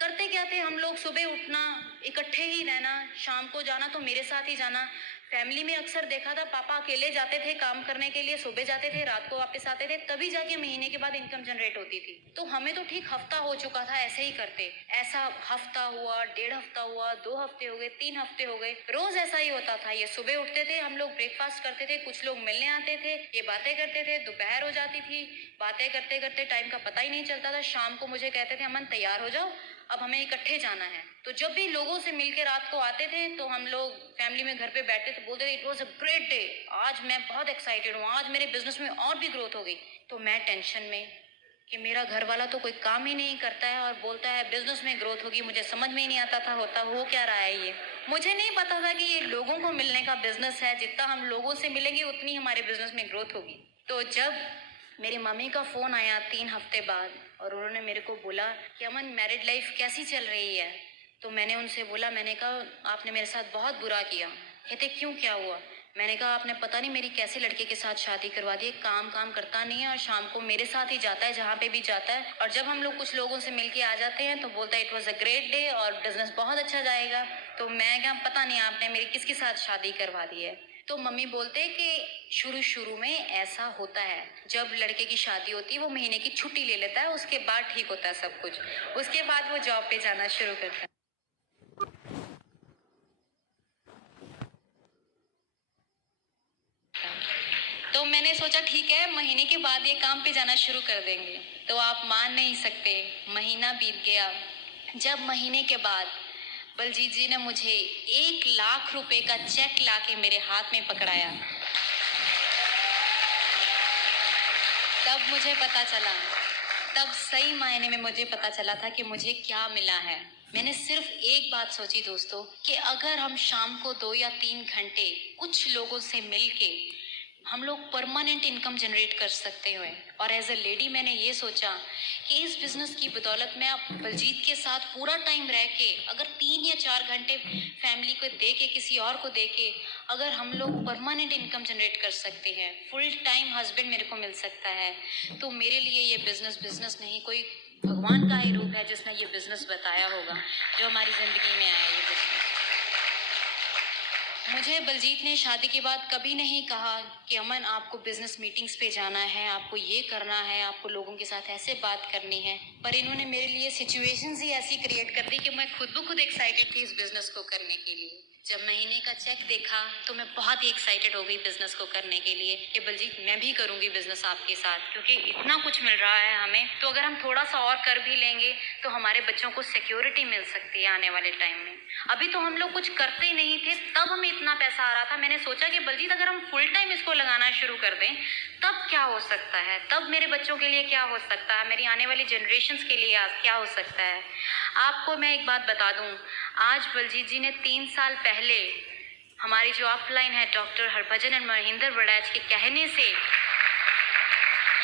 करते क्या थे हम लोग, सुबह उठना, इकट्ठे ही रहना, शाम को जाना तो मेरे साथ ही जाना। फैमिली में अक्सर देखा था पापा अकेले जाते थे काम करने के लिए, सुबह जाते थे, रात को वापस आते थे, तभी जाके महीने के बाद इनकम जनरेट होती थी। तो हमें तो ठीक हफ्ता हो चुका था ऐसे ही करते, ऐसा हफ्ता हुआ, 1.5 हफ्ता हुआ, 2 हफ्ते हो गए, 3 हफ्ते हो गए, रोज ऐसा ही होता था। ये सुबह उठते थे, हम लोग ब्रेकफास्ट करते थे, कुछ लोग मिलने आते थे, ये बातें करते थे, दोपहर हो जाती थी, बातें करते करते टाइम का पता ही नहीं चलता था। शाम को मुझे कहते थे, अमन तैयार हो जाओ, अब हमें इकट्ठे जाना है। तो जब भी लोगों से मिलके रात को आते थे तो हम लोग फैमिली में घर पे बैठते तो बोलते थे, it was a great day, आज मैं बहुत एक्साइटेड हूँ, आज मेरे बिजनेस में और भी ग्रोथ हो गई। तो मैं टेंशन में कि मेरा घर वाला तो कोई काम ही नहीं करता है और बोलता है बिजनेस में ग्रोथ होगी, मुझे समझ में ही नहीं आता था होता हो क्या रहा है ये। मुझे नहीं पता था कि ये लोगों को मिलने का बिजनेस है, जितना हम लोगों से मिलेंगे उतनी हमारे बिजनेस में ग्रोथ होगी। तो जब मेरी मम्मी का फ़ोन आया 3 हफ्ते बाद और उन्होंने मेरे को बोला कि अमन मैरिड लाइफ कैसी चल रही है, तो मैंने उनसे बोला, मैंने कहा आपने मेरे साथ बहुत बुरा किया। कहते क्यों, क्या हुआ? मैंने कहा आपने पता नहीं मेरी कैसे लड़के के साथ शादी करवा दी, काम करता नहीं है और शाम को मेरे साथ ही जाता है जहाँ पे भी जाता है, और जब हम लोग कुछ लोगों से मिल के आ जाते हैं तो बोलता है it was a great day और बिजनेस बहुत अच्छा जाएगा। तो मैं क्या, पता नहीं आपने मेरी किसके साथ शादी करवा दी है। तो मम्मी बोलते हैं कि शुरू शुरू में ऐसा होता है, जब लड़के की शादी होती है वो महीने की छुट्टी ले लेता है, उसके बाद ठीक होता है सब कुछ, उसके बाद वो जॉब पे जाना शुरू करता है। तो मैंने सोचा ठीक है, महीने के बाद ये काम पे जाना शुरू कर देंगे। तो आप मान नहीं सकते, महीना बीत गया। जब महीने के बाद बलजीत जी ने मुझे 1 लाख रुपए का चेक लाके मेरे हाथ में पकड़ाया, तब मुझे पता चला, तब सही मायने में मुझे पता चला था कि मुझे क्या मिला है। मैंने सिर्फ एक बात सोची दोस्तों, कि अगर हम शाम को 2 या 3 घंटे कुछ लोगों से मिलके हम लोग परमानेंट इनकम जनरेट कर सकते हुए, और एज अ लेडी मैंने ये सोचा कि इस बिजनेस की बदौलत मैं अब बलजीत के साथ पूरा टाइम रह के अगर 3 या 4 घंटे फैमिली को दे के, किसी और को दे के, अगर हम लोग परमानेंट इनकम जनरेट कर सकते हैं, फुल टाइम हस्बैंड मेरे को मिल सकता है, तो मेरे लिए ये बिजनेस नहीं, कोई भगवान का ही रूप है जिसने ये बिजनेस बताया होगा, जो हमारी जिंदगी में आया ये बिजनेस। मुझे बलजीत ने शादी के बाद कभी नहीं कहा कि अमन आपको बिजनेस मीटिंग्स पे जाना है, आपको ये करना है, आपको लोगों के साथ ऐसे बात करनी है, पर इन्होंने मेरे लिए सिचुएशंस ही ऐसी क्रिएट कर दी कि मैं खुद ब खुद एक्साइटेड थी इस बिजनेस को करने के लिए। जब महीने का चेक देखा तो मैं बहुत ही एक्साइटेड हो गई बिजनेस को करने के लिए कि बलजीत मैं भी करूंगी बिजनेस आपके साथ, क्योंकि इतना कुछ मिल रहा है हमें, तो अगर हम थोड़ा सा और कर भी लेंगे तो हमारे बच्चों को सिक्योरिटी मिल सकती है आने वाले टाइम में। अभी तो हम लोग कुछ करते ही नहीं थे, तब हमें इतना पैसा आ रहा था। मैंने सोचा कि बलजीत अगर हम फुल टाइम इसको लगाना शुरू कर दें तब क्या हो सकता है, तब मेरे बच्चों के लिए क्या हो सकता है, मेरी आने वाली जनरेशन्स के लिए क्या हो सकता है। आपको मैं एक बात बता दूं, आज बलजीत जी ने 3 साल पहले हमारी जो अपलाइन है डॉक्टर हरभजन एंड महेंद्र वड़ैच के कहने से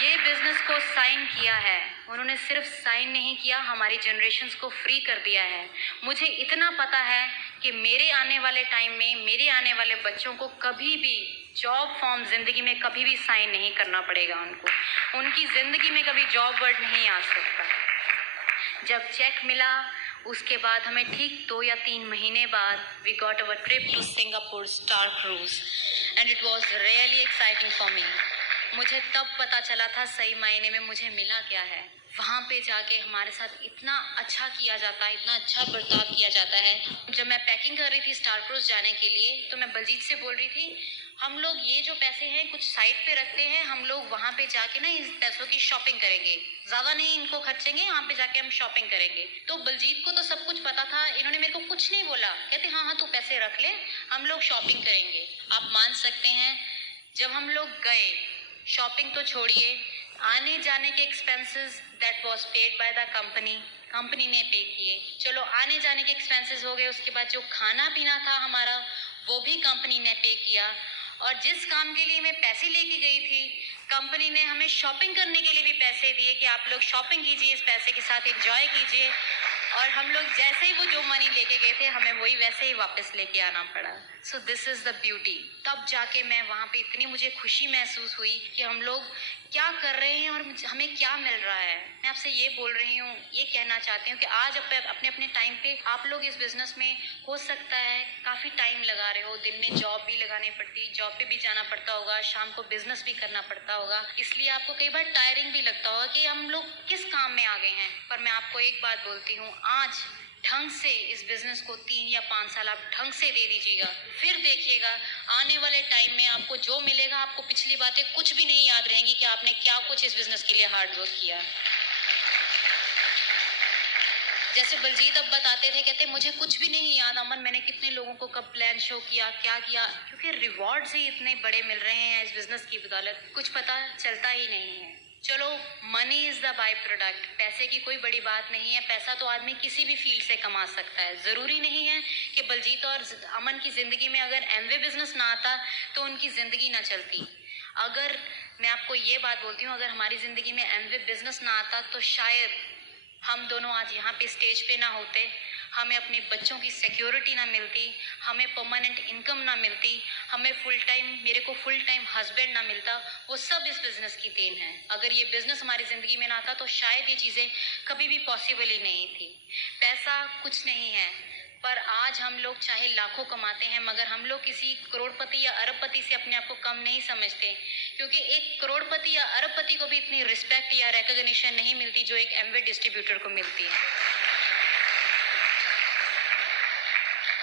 ये बिजनेस को साइन किया है। उन्होंने सिर्फ साइन नहीं किया, हमारी जनरेशन्स को फ्री कर दिया है। मुझे इतना पता है कि मेरे आने वाले टाइम में मेरे आने वाले बच्चों को कभी भी जॉब फॉर्म जिंदगी में कभी भी साइन नहीं करना पड़ेगा, उनकी जिंदगी में कभी जॉब वर्ड नहीं आ सकता। जब चेक मिला उसके बाद हमें ठीक 2 या 3 महीने बाद we got our trip to Singapore Star Cruise and it was really exciting for me. मुझे तब पता चला था सही मायने में मुझे मिला क्या है। वहाँ पे जाके हमारे साथ इतना अच्छा किया जाता है, इतना अच्छा बर्ताव किया जाता है। जब मैं पैकिंग कर रही थी स्टार क्रूज जाने के लिए तो मैं बलजीत से बोल रही थी, हम लोग ये जो पैसे हैं कुछ साइड पे रखते हैं, हम लोग वहाँ पे जाके ना इस पैसों की शॉपिंग करेंगे, ज़्यादा नहीं इनको खर्चेंगे, यहाँ पे जाके हम शॉपिंग करेंगे। तो बलजीत को तो सब कुछ पता था, इन्होंने मेरे को कुछ नहीं बोला, कहते हाँ हाँ तू पैसे रख ले, हम लोग शॉपिंग करेंगे। आप मान सकते हैं जब हम लोग गए, शॉपिंग तो छोड़िए, आने जाने के expenses that was paid by the company ने पे किए। चलो आने जाने के एक्सपेंसेस हो गए, उसके बाद जो खाना पीना था हमारा वो भी कंपनी ने पे किया, और जिस काम के लिए मैं पैसे लेके गई थी कंपनी ने हमें शॉपिंग करने के लिए भी पैसे दिए कि आप लोग शॉपिंग कीजिए, इस पैसे के साथ एंजॉय कीजिए। और हम लोग जैसे ही वो जो मनी लेके गए थे हमें वही वैसे ही वापस लेके आना पड़ा। सो दिस इज़ द ब्यूटी। तब जाके मैं वहाँ पे इतनी मुझे खुशी महसूस हुई कि हम लोग क्या कर रहे हैं और हमें क्या मिल रहा है। मैं आपसे ये बोल रही हूँ, ये कहना चाहती हूँ कि आज अपने अपने टाइम पे आप लोग इस बिजनेस में हो सकता है काफ़ी टाइम लगा रहे हो, दिन में जॉब भी लगानी पड़ती, जॉब पे भी जाना पड़ता होगा, शाम को बिजनेस भी करना पड़ता होगा, इसलिए आपको कई बार टायरिंग भी लगता होगा कि हम लोग किस काम में आ गए हैं। पर मैं आपको एक बात बोलती हूँ, आज ढंग से इस बिजनेस को 3 या 5 साल आप ढंग से दे दीजिएगा, फिर देखिएगा आने वाले टाइम में आपको जो मिलेगा, आपको पिछली बातें कुछ भी नहीं याद रहेंगी कि आपने क्या कुछ इस बिजनेस के लिए हार्ड वर्क किया। जैसे बलजीत अब बताते थे, कहते मुझे कुछ भी नहीं याद अमन मैंने कितने लोगों को कब प्लान शो किया, क्या किया, क्योंकि रिवॉर्ड्स ही इतने बड़े मिल रहे हैं इस बिजनेस की बदौलत, कुछ पता चलता ही नहीं है। चलो money is the by product, पैसे की कोई बड़ी बात नहीं है, पैसा तो आदमी किसी भी फील्ड से कमा सकता है। ज़रूरी नहीं है कि बलजीत और अमन की ज़िंदगी में अगर एमवे बिजनेस ना आता तो उनकी ज़िंदगी ना चलती। अगर मैं आपको ये बात बोलती हूँ, अगर हमारी ज़िंदगी में एमवे बिजनेस ना आता तो शायद हम दोनों आज यहाँ पे स्टेज पे ना होते, हमें अपने बच्चों की सिक्योरिटी ना मिलती, हमें परमानेंट इनकम ना मिलती, हमें मेरे को फुल टाइम हस्बैंड ना मिलता। वो सब इस बिज़नेस की देन है। अगर ये बिज़नेस हमारी ज़िंदगी में ना आता तो शायद ये चीज़ें कभी भी पॉसिबल ही नहीं थी। पैसा कुछ नहीं है, पर आज हम लोग चाहे लाखों कमाते हैं मगर हम लोग किसी करोड़पति या अरबपति से अपने आप को कम नहीं समझते, क्योंकि एक करोड़पति या अरबपति को भी इतनी रिस्पेक्ट या रिकॉग्निशन नहीं मिलती जो एक एमवे डिस्ट्रीब्यूटर को मिलती है।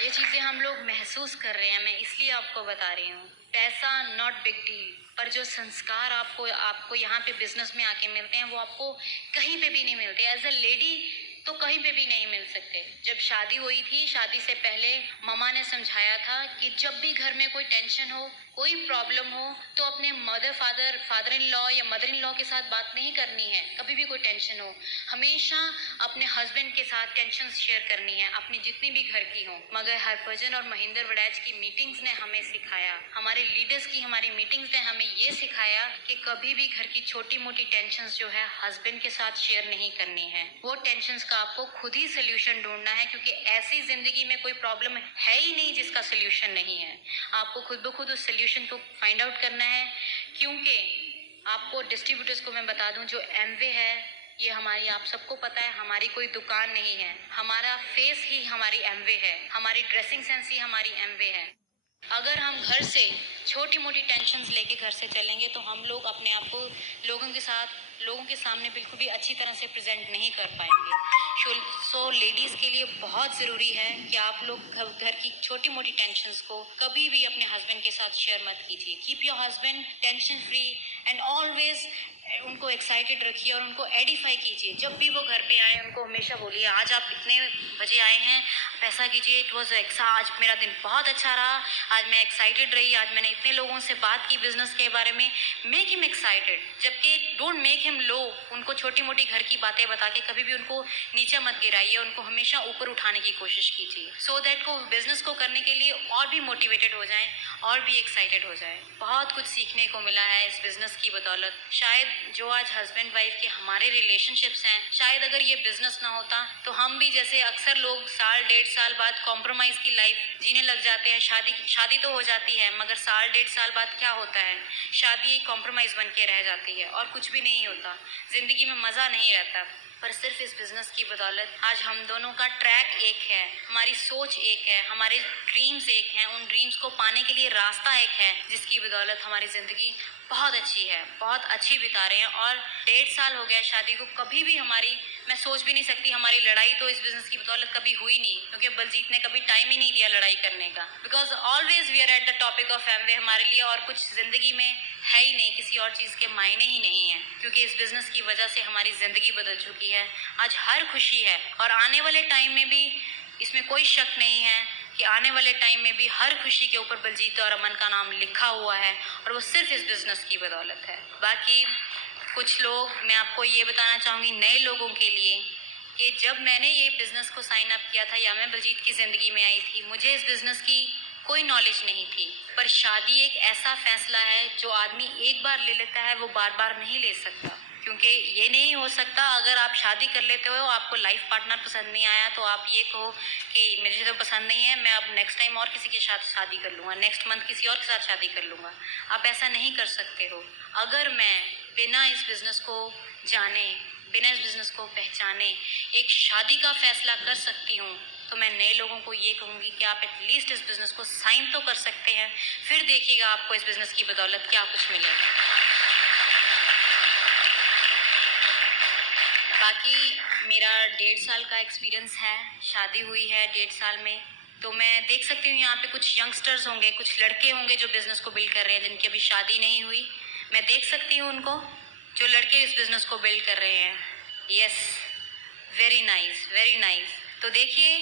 ये चीज़ें हम लोग महसूस कर रहे हैं, मैं इसलिए आपको बता रही हूँ। पैसा नॉट बिग डील, पर जो संस्कार आपको यहाँ पे बिजनेस में आके मिलते हैं वो आपको कहीं पे भी नहीं मिलते। एज अ लेडी तो कहीं पे भी नहीं मिल सकते। जब शादी हुई थी, शादी से पहले मम्मा ने समझाया था कि जब भी घर में कोई टेंशन हो, कोई प्रॉब्लम हो, तो अपने फादर इन लॉ या मदर इन लॉ के साथ बात नहीं करनी है। कभी भी कोई टेंशन हो, हमेशा अपने हस्बैंड के साथ टेंशन शेयर करनी है, अपनी जितनी भी घर की हो। मगर हरभजन और महेंद्र वड़ैच की मीटिंग्स ने हमें सिखाया, हमारे लीडर्स की हमारी मीटिंग्स ने हमें ये सिखाया कि कभी भी घर की छोटी मोटी टेंशंस जो है हस्बैंड के साथ शेयर नहीं करनी है। वो टेंशंस का आपको खुद ही सोल्यूशन ढूंढना है, क्योंकि ऐसी जिंदगी में कोई प्रॉब्लम है ही नहीं जिसका सोल्यूशन नहीं है। आपको खुद ब खुद उस सोल्यूशन को फाइंड आउट करना है। क्योंकि आपको डिस्ट्रीब्यूटर्स को मैं बता दूं, जो एमवे है ये हमारी, आप सबको पता है, हमारी कोई दुकान नहीं है। हमारा फेस ही हमारी एमवे है, हमारी ड्रेसिंग सेंस ही हमारी एमवे है। अगर हम घर से छोटी मोटी टेंशन्स लेके घर से चलेंगे तो हम लोग अपने आप को लोगों के सामने बिल्कुल भी अच्छी तरह से प्रेजेंट नहीं कर पाएंगे। सो लेडीज़ के लिए बहुत ज़रूरी है कि आप लोग घर की छोटी मोटी टेंशन्स को कभी भी अपने हस्बैंड के साथ शेयर मत कीजिए। Keep your husband tension free and always उनको एक्साइटेड रखिए और उनको एडिफाई कीजिए। जब भी वो घर पे आए उनको हमेशा बोलिए, आज आप इतने बजे आए हैं, आप ऐसा कीजिए, इट वॉज आज मेरा दिन बहुत अच्छा रहा, आज मैं एक्साइटेड रही, आज मैंने इतने लोगों से बात की बिजनेस के बारे में। मेक हिम एक्साइटेड, जबकि डोंट मेक हिम लो। उनको छोटी मोटी घर की बातें बता के कभी भी उनको नीचे मत गिराइए, उनको हमेशा ऊपर उठाने की कोशिश कीजिए, सो दैट को बिजनेस को करने के लिए और भी मोटिवेटेड हो जाएं और भी एक्साइटेड हो जाएं। बहुत कुछ सीखने को मिला है इस बिजनेस की बदौलत। शायद जो आज हस्बैंड वाइफ के हमारे रिलेशनशिप्स हैं, शायद अगर ये बिजनेस ना होता तो हम भी जैसे अक्सर लोग साल डेढ़ साल बाद कॉम्प्रोमाइज की लाइफ जीने लग जाते हैं। शादी तो हो जाती है मगर साल डेढ़ साल बाद क्या होता है, शादी एक कॉम्प्रोमाइज बन के रह जाती है और कुछ भी नहीं होता, जिंदगी में मजा नहीं रहता। पर सिर्फ इस बिजनेस की बदौलत आज हम दोनों का ट्रैक एक है, हमारी सोच एक है, हमारे ड्रीम्स एक हैं। उन ड्रीम्स को पाने के लिए रास्ता एक है, जिसकी बदौलत हमारी जिंदगी बहुत अच्छी है, बहुत अच्छी बिता रहे हैं। और 1.5 साल हो गया शादी को, कभी भी मैं सोच भी नहीं सकती हमारी लड़ाई तो इस बिजनेस की बदौलत कभी हुई नहीं, क्योंकि बलजीत ने कभी टाइम ही नहीं दिया लड़ाई करने का। Because always we are at the topic of Amway. हमारे लिए और कुछ जिंदगी में है ही नहीं, किसी और चीज़ के मायने ही नहीं है, क्योंकि इस बिजनेस की वजह से हमारी ज़िंदगी बदल चुकी है। आज हर खुशी है और आने वाले टाइम में भी इसमें कोई शक नहीं है कि आने वाले टाइम में भी हर खुशी के ऊपर बलजीत और अमन का नाम लिखा हुआ है, और वो सिर्फ इस बिजनेस की बदौलत है। बाकी कुछ लोग, मैं आपको ये बताना चाहूँगी नए लोगों के लिए कि जब मैंने ये बिज़नेस को साइन अप किया था या मैं बलजीत की ज़िंदगी में आई थी, मुझे इस बिज़नेस की कोई नॉलेज नहीं थी। पर शादी एक ऐसा फैसला है जो आदमी एक बार ले लेता है, वो बार बार नहीं ले सकता, क्योंकि ये नहीं हो सकता अगर आप शादी कर लेते हो, आपको लाइफ पार्टनर पसंद नहीं आया तो आप ये कहो कि मुझे तो पसंद नहीं है, मैं अब नेक्स्ट टाइम और किसी के साथ शादी कर लूँगा, नेक्स्ट मंथ किसी और के साथ शादी कर लूँगा। आप ऐसा नहीं कर सकते हो। अगर मैं बिना इस बिज़नेस को जाने, बिना इस बिज़नेस को पहचाने एक शादी का फैसला कर सकती हूँ, तो मैं नए लोगों को ये कहूँगी कि आप एटलीस्ट इस बिज़नेस को साइन तो कर सकते हैं, फिर देखिएगा आपको इस बिज़नेस की बदौलत क्या कुछ मिलेगा। बाकी मेरा 1.5 साल का एक्सपीरियंस है, शादी हुई है 1.5 साल में, तो मैं देख सकती हूँ यहाँ पे कुछ यंगस्टर्स होंगे, कुछ लड़के होंगे जो बिज़नेस को बिल्ड कर रहे हैं, जिनकी अभी शादी नहीं हुई। मैं देख सकती हूँ उनको, जो लड़के इस बिज़नेस को बिल्ड कर रहे हैं। Yes, very nice, very nice. तो देखिए,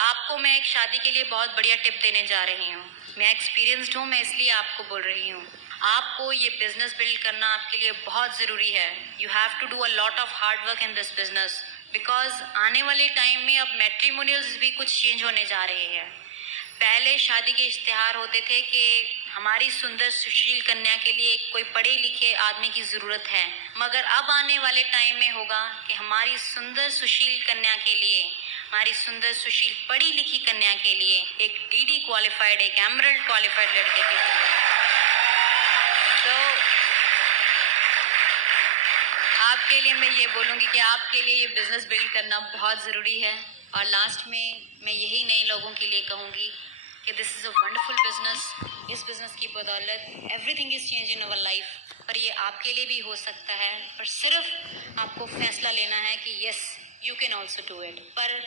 आपको मैं एक शादी के लिए बहुत बढ़िया टिप देने जा रही हूँ। मैं एक्सपीरियंस्ड हूँ, मैं इसलिए आपको बोल रही हूँ। आपको ये बिजनेस बिल्ड करना आपके लिए बहुत ज़रूरी है। You have to do a lot of hard work in this business, because आने वाले टाइम में अब मैट्रिमोनियल्स भी कुछ चेंज होने जा रहे हैं। पहले शादी के इश्तिहार होते थे कि हमारी सुंदर सुशील कन्या के लिए कोई पढ़े लिखे आदमी की ज़रूरत है, मगर अब आने वाले टाइम में होगा कि हमारी सुंदर सुशील कन्या के लिए, हमारी सुंदर सुशील पढ़ी लिखी कन्या के लिए एक डीडी क्वालिफाइड, एक एमरल्ड क्वालिफाइड लड़के की ज़रूरत है। तो आपके लिए मैं ये बोलूँगी कि आपके लिए ये बिज़नेस बिल्ड करना बहुत ज़रूरी है। और लास्ट में मैं यही नए लोगों के लिए कहूँगी कि this is a wonderful business. इस बिज़नेस की बदौलत everything is change in our life. पर ये आपके लिए भी हो सकता है, पर सिर्फ आपको फैसला लेना है कि yes you can also do it. पर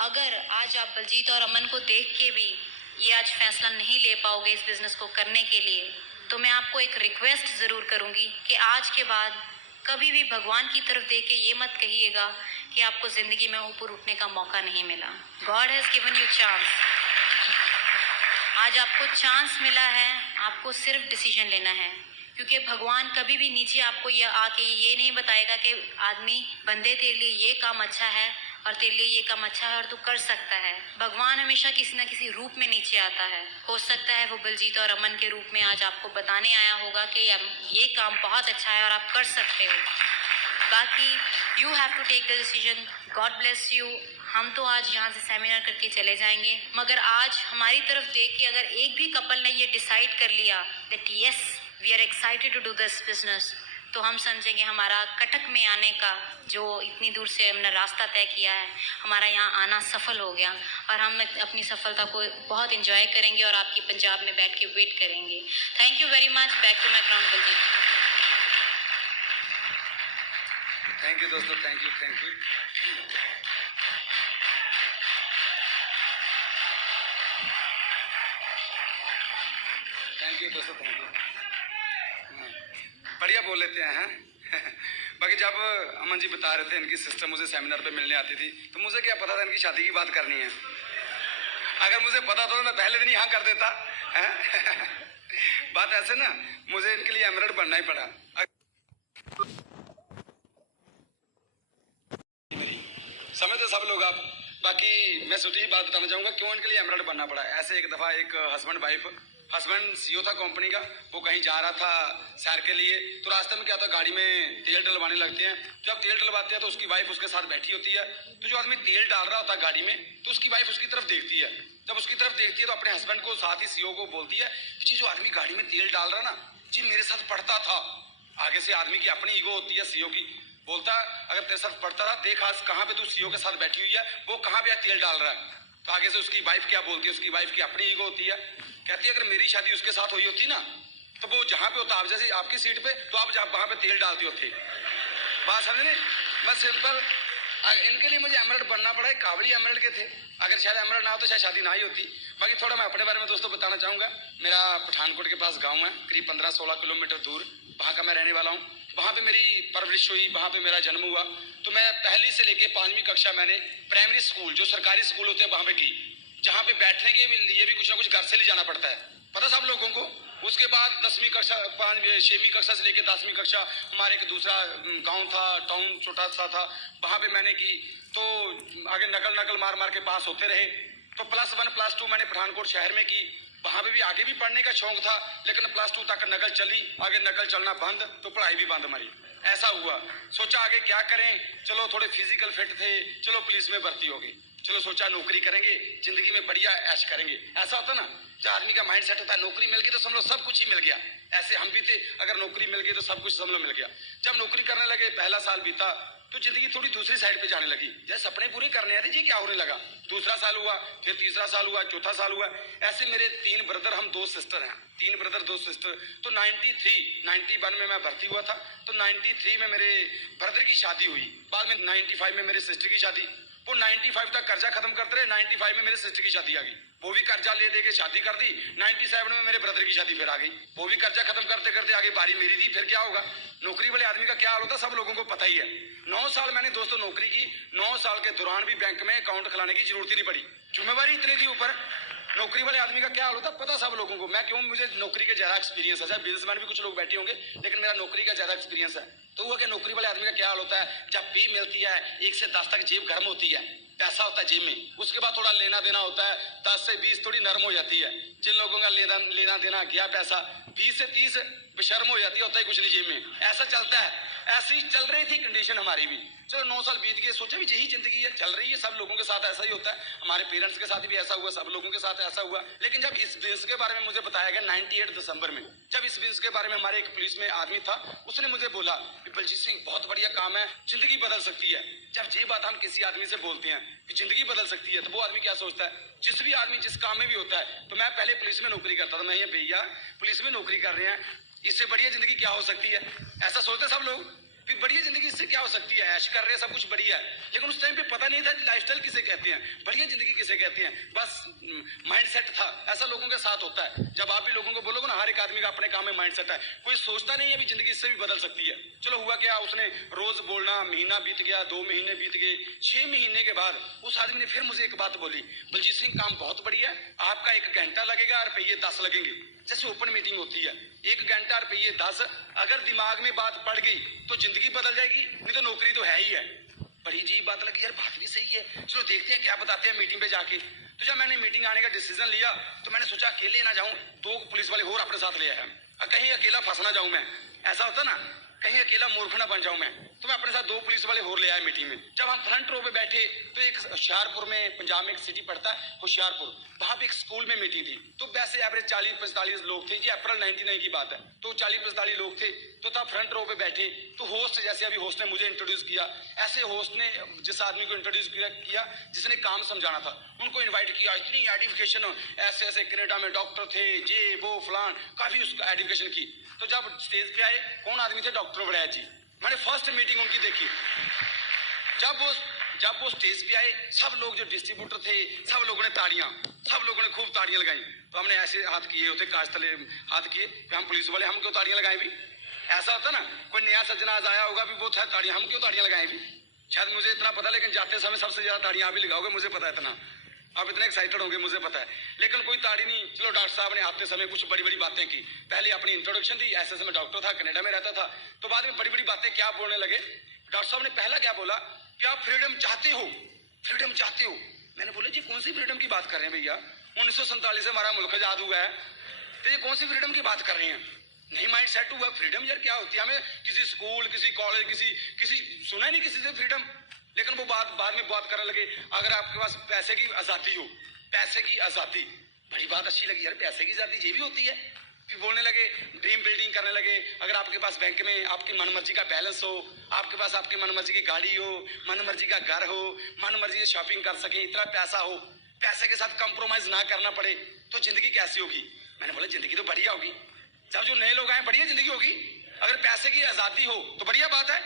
अगर आज आप बलजीत और अमन को देख के भी ये आज फैसला नहीं ले पाओगे इस बिज़नेस को करने के लिए, तो मैं आपको एक रिक्वेस्ट ज़रूर करूँगी कि आज के बाद कभी भी भगवान की तरफ देख के ये मत कहिएगा कि आपको ज़िंदगी में ऊपर उठने का मौका नहीं मिला। God has given you chance. आज आपको चांस मिला है, आपको सिर्फ डिसीजन लेना है, क्योंकि भगवान कभी भी नीचे आपको ये आके ये नहीं बताएगा कि आदमी बंदे तेरे लिए ये काम अच्छा है और तेरे लिए ये काम अच्छा है और तू कर सकता है। भगवान हमेशा किसी न किसी रूप में नीचे आता है। हो सकता है वो बलजीत और अमन के रूप में आज आपको बताने आया होगा कि ये काम बहुत अच्छा है और आप कर सकते हो। बाकी you have to take the decision. God bless you. हम तो आज यहाँ से सेमिनार करके चले जाएंगे, मगर आज हमारी तरफ देख के अगर एक भी कपल ने ये डिसाइड कर लिया that yes we are excited to do this business, तो हम समझेंगे हमारा कटक में आने का जो इतनी दूर से हमने रास्ता तय किया है, हमारा यहाँ आना सफल हो गया और हम अपनी सफलता को बहुत इंजॉय करेंगे और आपकी पंजाब में बैठ के वेट करेंगे। Thank you very much. Back to my ground Baljeet. Thank you दोस्तों, thank you thank you. Thank you दोस्तों, थैंक यू। बढ़िया बोल लेते हैं। बाकी जब अमन जी बता रहे थे इनकी सिस्टर मुझे सेमिनार पे मिलने आती थी, तो मुझे क्या पता था इनकी शादी की बात करनी है। अगर मुझे पता था तो मैं पहले दिन ही हाँ कर देता है। बात ऐसे ना, मुझे इनके लिए एमरल्ड बनना ही पड़ा। समझ तो सब लोग आप। बाकी मैं सोची बात बताना चाहूंगा क्यों इनके लिए एमरल्ड बनना पड़ा। ऐसे एक दफा एक हस्बैंड सीईओ था कंपनी का, वो कहीं जा रहा था सैर के लिए, तो रास्ते में क्या था, गाड़ी में तेल डलवाने लगते हैं। जब तेल डलवाते हैं तो उसकी वाइफ उसके साथ बैठी होती है, तो जो आदमी तेल डाल रहा होता है गाड़ी में, तो उसकी वाइफ उसकी तरफ देखती है। जब उसकी तरफ देखती है तो अपने हस्बैंड को साथ ही सीईओ को बोलती है जी जो आदमी गाड़ी में तेल डाल रहा ना जी मेरे साथ पढ़ता था। आगे से आदमी की अपनी ईगो होती है सीईओ की, बोलता अगर तेरे साथ पढ़ता था देख आज कहाँ पे तू सीईओ के साथ बैठी हुई है, वो कहाँ पे तेल डाल रहा है। तो आगे से उसकी वाइफ क्या बोलती है, उसकी वाइफ की अपनी ईगो होती है, कहती है अगर मेरी शादी उसके साथ हुई होती ना तो वो जहां पे होता आप जैसे आपकी सीट पे, तो आप जहां वहां पे तेल डालती होती। बात समझे नहीं? बस सिंपल। इनके लिए मुझे एमरल्ड बनना पड़ा है, काबली एमरल्ड के थे। अगर शायद एमरल्ड ना हो तो शायद शादी ना ही होती। बाकी थोड़ा मैं अपने बारे में दोस्तों बताना चाहूंगा। मेरा पठानकोट के पास गाँव है, करीब 15-16 किलोमीटर दूर, वहाँ का मैं रहने वाला हूँ। वहाँ पे मेरी परवरिश हुई, वहाँ पे मेरा जन्म हुआ। तो मैं पहली से लेके 5वीं कक्षा मैंने प्राइमरी स्कूल, जो सरकारी स्कूल होते हैं वहाँ पे की, जहाँ पे बैठने के लिए भी कुछ ना कुछ घर से ले जाना पड़ता है, पता सब लोगों को। उसके बाद 10वीं कक्षा 6वीं कक्षा से लेके 10वीं कक्षा हमारे एक दूसरा गांव था, टाउन छोटा सा था, वहाँ पे मैंने की। तो आगे नकल मार मार के पास होते रहे। तो +1 +2 मैंने पठानकोट शहर में की। वहाँ पे भी आगे भी पढ़ने का शौक था, लेकिन +2 तक नकल चली, आगे नकल चलना बंद, तो पढ़ाई भी बंद हमारी। ऐसा हुआ, सोचा आगे क्या करें, चलो थोड़े फिजिकल फिट थे, चलो पुलिस में भर्ती हो गई। चलो सोचा नौकरी करेंगे, जिंदगी में बढ़िया ऐश करेंगे। ऐसा होता ना, जब आदमी का माइंड सेट होता है नौकरी मिल गई तो समझ लो सब कुछ ही मिल गया। ऐसे हम भी थे, अगर नौकरी मिल गई तो सब कुछ समझ लो मिल गया। जब नौकरी करने लगे, पहला साल बीता तो जिंदगी थोड़ी दूसरी साइड पे जाने लगी। जैसे सपने पूरे करने आते जी क्या होने लगा। दूसरा साल हुआ, फिर तीसरा साल हुआ, चौथा साल हुआ। ऐसे मेरे 3 ब्रदर, हम 2 सिस्टर हैं, 3 ब्रदर 2 सिस्टर। तो 91 में मैं भर्ती हुआ था, तो 93 में मेरे ब्रदर की शादी हुई। बाद में 95 में मेरे सिस्टर की शादी। वो 95 तक कर्जा खत्म करते रहे, 95 में मेरे सिस्टर की शादी आ गई, वो भी कर्जा ले दे के शादी कर दी। 97 में मेरे ब्रदर की शादी फिर आ गई, वो भी कर्जा खत्म करते करते आगे बारी मेरी थी। फिर क्या होगा, नौकरी वाले आदमी का क्या हाल होता है सब लोगों को पता ही है। 9 साल मैंने दोस्तों नौकरी की। 9 साल के दौरान भी बैंक में अकाउंट खुलाने की जरूरत ही नहीं पड़ी, जिम्मेवारी इतनी थी ऊपर। नौकरी वाले आदमी का क्या हाल होता है पता सब लोगों को। मैं क्यों, मुझे नौकरी का ज्यादा एक्सपीरियंस है। बिजनेसमैन भी कुछ लोग बैठे होंगे, लेकिन मेरा नौकरी का ज्यादा एक्सपीरियंस है। तो वो कि नौकरी वाले आदमी का क्या हाल होता है, जब पे मिलती है 1 से 10 तक जेब गर्म होती है, पैसा होता है जेब में। उसके बाद थोड़ा लेना देना होता है, 10 से 20 थोड़ी नरम हो जाती है। जिन लोगों का लेना देना गया पैसा 20 से 30 बेशर्म हो जाती है, होता है कुछ नहीं जेब में। ऐसा चलता है। ऐसी चल रही थी कंडीशन हमारी भी। चलो 9 साल बीत गए, सोचा भी यही जिंदगी है, चल रही है, सब लोगों के साथ ऐसा ही होता है, हमारे पेरेंट्स के साथ भी ऐसा हुआ, सब लोगों के साथ ऐसा हुआ। लेकिन जब इस बिजनेस के बारे में मुझे बताया गया 98 दिसंबर में, जब इस बिजनेस के बारे में हमारे एक पुलिस में आदमी था, उसने मुझे बोला कि बलजीत सिंह बहुत बढ़िया काम है, जिंदगी बदल सकती है। जब ये बात हम किसी आदमी से बोलते हैं कि जिंदगी बदल सकती है, तो वो आदमी क्या सोचता है? जिस भी आदमी जिस काम में भी होता है, तो मैं पहले पुलिस में नौकरी करता था, मैं ये भैया पुलिस में नौकरी कर रहे हैं, इससे बढ़िया जिंदगी क्या हो सकती है, ऐसा सोचते सब लोग। फिर बढ़िया जिंदगी इससे क्या हो सकती है, ऐश कर रहे हैं, सब कुछ बढ़िया है। लेकिन उस टाइम पे पता नहीं था लाइफस्टाइल किसे कहते हैं, बढ़िया जिंदगी किसे कहते हैं, बस माइंडसेट था। ऐसा लोगों के साथ होता है। जब आप भी लोगों को बोलोगे ना, हर एक आदमी का अपने काम में माइंडसेट है, कोई सोचता नहीं है भी जिंदगी इससे भी बदल सकती है। चलो हुआ क्या, उसने रोज बोलना, महीना बीत गया, 2 महीने बीत गए, 6 महीने के बाद उस आदमी ने फिर मुझे एक बात बोली, बलजीत सिंह काम बहुत बढ़िया है, आपका 1 घंटा लगेगा, रुपये 10 लगेंगे। जैसे ओपन मीटिंग होती है, 1 घंटा रुपये 10, अगर दिमाग में बात पड़ गई तो जिंदगी बदल जाएगी, नहीं तो नौकरी तो है ही है। बड़ी अजीब बात लगी, यार बात भी सही है, चलो देखते हैं क्या बताते हैं मीटिंग पे जाके। तो जब मैंने मीटिंग आने का डिसीजन लिया, तो मैंने सोचा अकेले ना जाऊं, 2 पुलिस वाले और अपने साथ ले आया, कहीं अकेला फंस ना जाऊं मैं, ऐसा होता ना, कहीं अकेला मूर्ख ना बन जाऊं मैं। तो मैं अपने साथ 2 पुलिस वाले और ले आया मीटिंग में। जब हम फ्रंट रो पे बैठे, तो एक होशियारपुर में, पंजाब में एक सिटी पड़ता है होशियारपुर, वहां पे एक स्कूल में मीटिंग थी। तो वैसे एवरेज 40-45 लोग थे, ये अप्रैल 99 की बात है, तो 40-45 लोग थे। तो तब फ्रंट रो पे बैठे, तो होस्ट जैसे अभी होस्ट ने मुझे इंट्रोड्यूस किया, ऐसे होस्ट ने जिस आदमी को इंट्रोड्यूस किया जिसने काम समझाना था, उनको इन्वाइट किया। इतनी एडिफिकेशन, ऐसे ऐसे कनाडा में डॉक्टर थे, ये वो फलान, काफी उसका एडिफिकेशन की। तो जब स्टेज पे आए, कौन आदमी थे? डॉक्टर वड़ैच जी। मैंने फर्स्ट मीटिंग उनकी देखी। जब वो स्टेज पे आए, सब लोग जो डिस्ट्रीब्यूटर थे, सब लोगों ने ताड़ियां, सब लोगों ने खूब ताड़ियां लगाई। तो हमने ऐसे हाथ किए होते, कांच तले हाथ किए, हम पुलिस वाले, हम क्यों ताड़ियां लगाए भी? ऐसा होता ना, कोई नया सज्जना आज आया होगा भी, वो था ताड़ियां, हम क्यों ताड़ियां लगाए भी? शायद मुझे इतना पता, लेकिन जाते समय सबसे ज्यादा ताड़ियां आप ही लगाओगे, मुझे पता है इतना, आप इतने एक्साइटेड होंगे, मुझे पता है। लेकिन कोई ताड़ी नहीं। चलो डॉक्टर साहब ने आते समय कुछ बड़ी बड़ी बातें की। पहले अपनी इंट्रोडक्शन दी, ऐसे समय डॉक्टर था, कनाडा में रहता था। तो बाद में बड़ी बड़ी बातें क्या बोलने लगे। डॉक्टर साहब ने पहला क्या बोला कि आप फ्रीडम चाहते हो, फ्रीडम चाहते हो। मैंने बोला जी कौन सी फ्रीडम की बात कर रहे हैं भैया, 1947 से हमारा मुल्क आजाद हुआ है, तो ये कौन सी फ्रीडम की बात कर रहे हैं? नहीं माइंड सेट हुआ, फ्रीडम यार क्या होती है? हमें किसी स्कूल, किसी कॉलेज, किसी सुना ही नहीं किसी से फ्रीडम। लेकिन वो बाद में बात करने लगे, अगर आपके पास पैसे की आजादी हो, पैसे की आजादी, बड़ी बात अच्छी लगी यार, पैसे की आजादी ये भी होती है। फिर बोलने लगे, ड्रीम बिल्डिंग करने लगे, अगर आपके पास बैंक में आपकी मनमर्जी का बैलेंस हो, आपके पास आपकी मनमर्जी की गाड़ी हो, मनमर्जी का घर हो, मनमर्जी से शॉपिंग कर सके, इतना पैसा हो, पैसे के साथ कंप्रोमाइज ना करना पड़े, तो जिंदगी कैसी होगी? मैंने बोला जिंदगी तो बढ़िया होगी। जब जो नए लोग आए, बढ़िया जिंदगी होगी। अगर पैसे की आजादी हो तो बढ़िया बात है,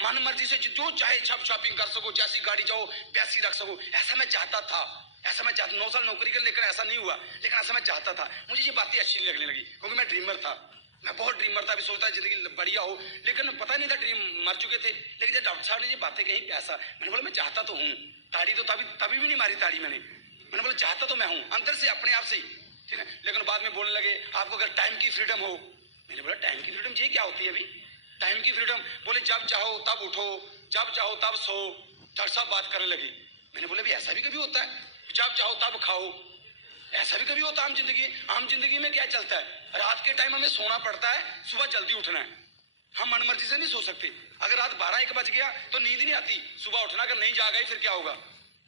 मन मर्जी से जो चाहे सब शॉपिंग कर सको, जैसी गाड़ी चाहो वैसी रख सको। ऐसा मैं चाहता था, ऐसा मैं चाहता, 9 साल नौकरी कर, लेकर ऐसा नहीं हुआ, लेकिन ऐसा मैं चाहता था। मुझे ये बातें अच्छी नहीं लगने लगी, क्योंकि मैं ड्रीमर था, मैं बहुत ड्रीमर था, अभी सोचता जिंदगी बढ़िया हो, लेकिन पता नहीं था, ड्रीम मर चुके थे। लेकिन जब डॉक्टर साहब ने ये बातें कही, पैसा, मैंने बोला मैं चाहता तो हूँ, ताड़ी तो तभी भी नहीं मारी ताड़ी मैंने बोला चाहता तो मैं हूँ अंदर से, अपने आप से ही, ठीक है। लेकिन बाद में बोलने लगे आपको अगर टाइम की फ्रीडम हो। मैंने बोला टाइम की फ्रीडम ये क्या होती है अभी? टाइम की फ्रीडम? बोले जब चाहो तब उठो, जब चाहो तब सो। डॉक्टर साहब बात करने लगी। मैंने बोला भी ऐसा भी कभी होता है, जब चाहो तब खाओ, ऐसा भी कभी होता है? आम जिंदगी में क्या चलता है? रात के टाइम हमें सोना पड़ता है, सुबह जल्दी उठना है, हम मनमर्जी से नहीं सो सकते। अगर रात 12-1 बज गया तो नींद नहीं आती, सुबह उठना, अगर नहीं जागा फिर क्या होगा?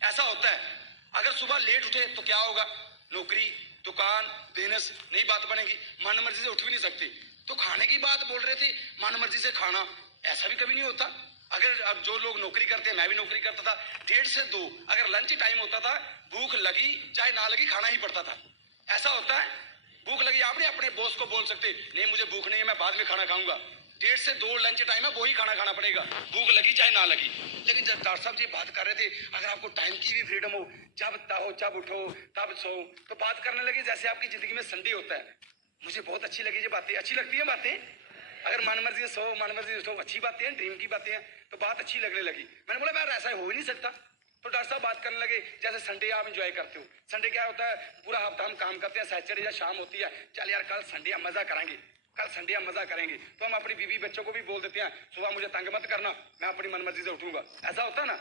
ऐसा होता है। अगर सुबह लेट उठे तो क्या होगा? नौकरी, दुकान, बिजनेस नहीं बात बनेगी, मन मर्जी से उठ भी नहीं सकते। तो खाने की बात बोल रहे थे, मन मर्जी से खाना, ऐसा भी कभी नहीं होता। अगर अब जो लोग नौकरी करते हैं, मैं भी नौकरी करता था, 1:30 से 2 अगर लंच टाइम होता था, भूख लगी चाहे ना लगी खाना ही पड़ता था। ऐसा होता है, भूख लगी, आपने अपने बॉस को बोल सकते नहीं मुझे भूख नहीं है, मैं बाद में खाना खाऊंगा। 1:30 से 2 लंच टाइम है, वही खाना खाना पड़ेगा, भूख लगी चाहे ना लगी। लेकिन जब डॉक्टर साहब जी बात कर रहे थे, अगर आपको टाइम की भी फ्रीडम हो, जब चाहो जब उठो तब सो, तो बात करने लगे जैसे आपकी जिंदगी में संडे होता है। मुझे बहुत अच्छी लगी ये बातें, अच्छी लगती है बातें। अगर मन मर्जी से सो, मन मर्जी से सो, अच्छी बातें हैं, ड्रीम की बातें हैं, तो बात अच्छी लगने लगी। मैंने बोला यार ऐसा हो ही नहीं सकता। तो डॉक्टर साहब बात करने लगे जैसे संडे आप एंजॉय करते हो। संडे क्या होता है? पूरा हफ्ता हम काम करते हैं, सैटरडे या शाम होती है, चल यार कल संडे हम मजा करेंगे, कल संडे हम मजा करेंगे। तो हम अपनी बीवी बच्चों को भी बोल देते हैं सुबह मुझे तंग मत करना, मैं अपनी मनमर्जी से उठूंगा। ऐसा होता है ना।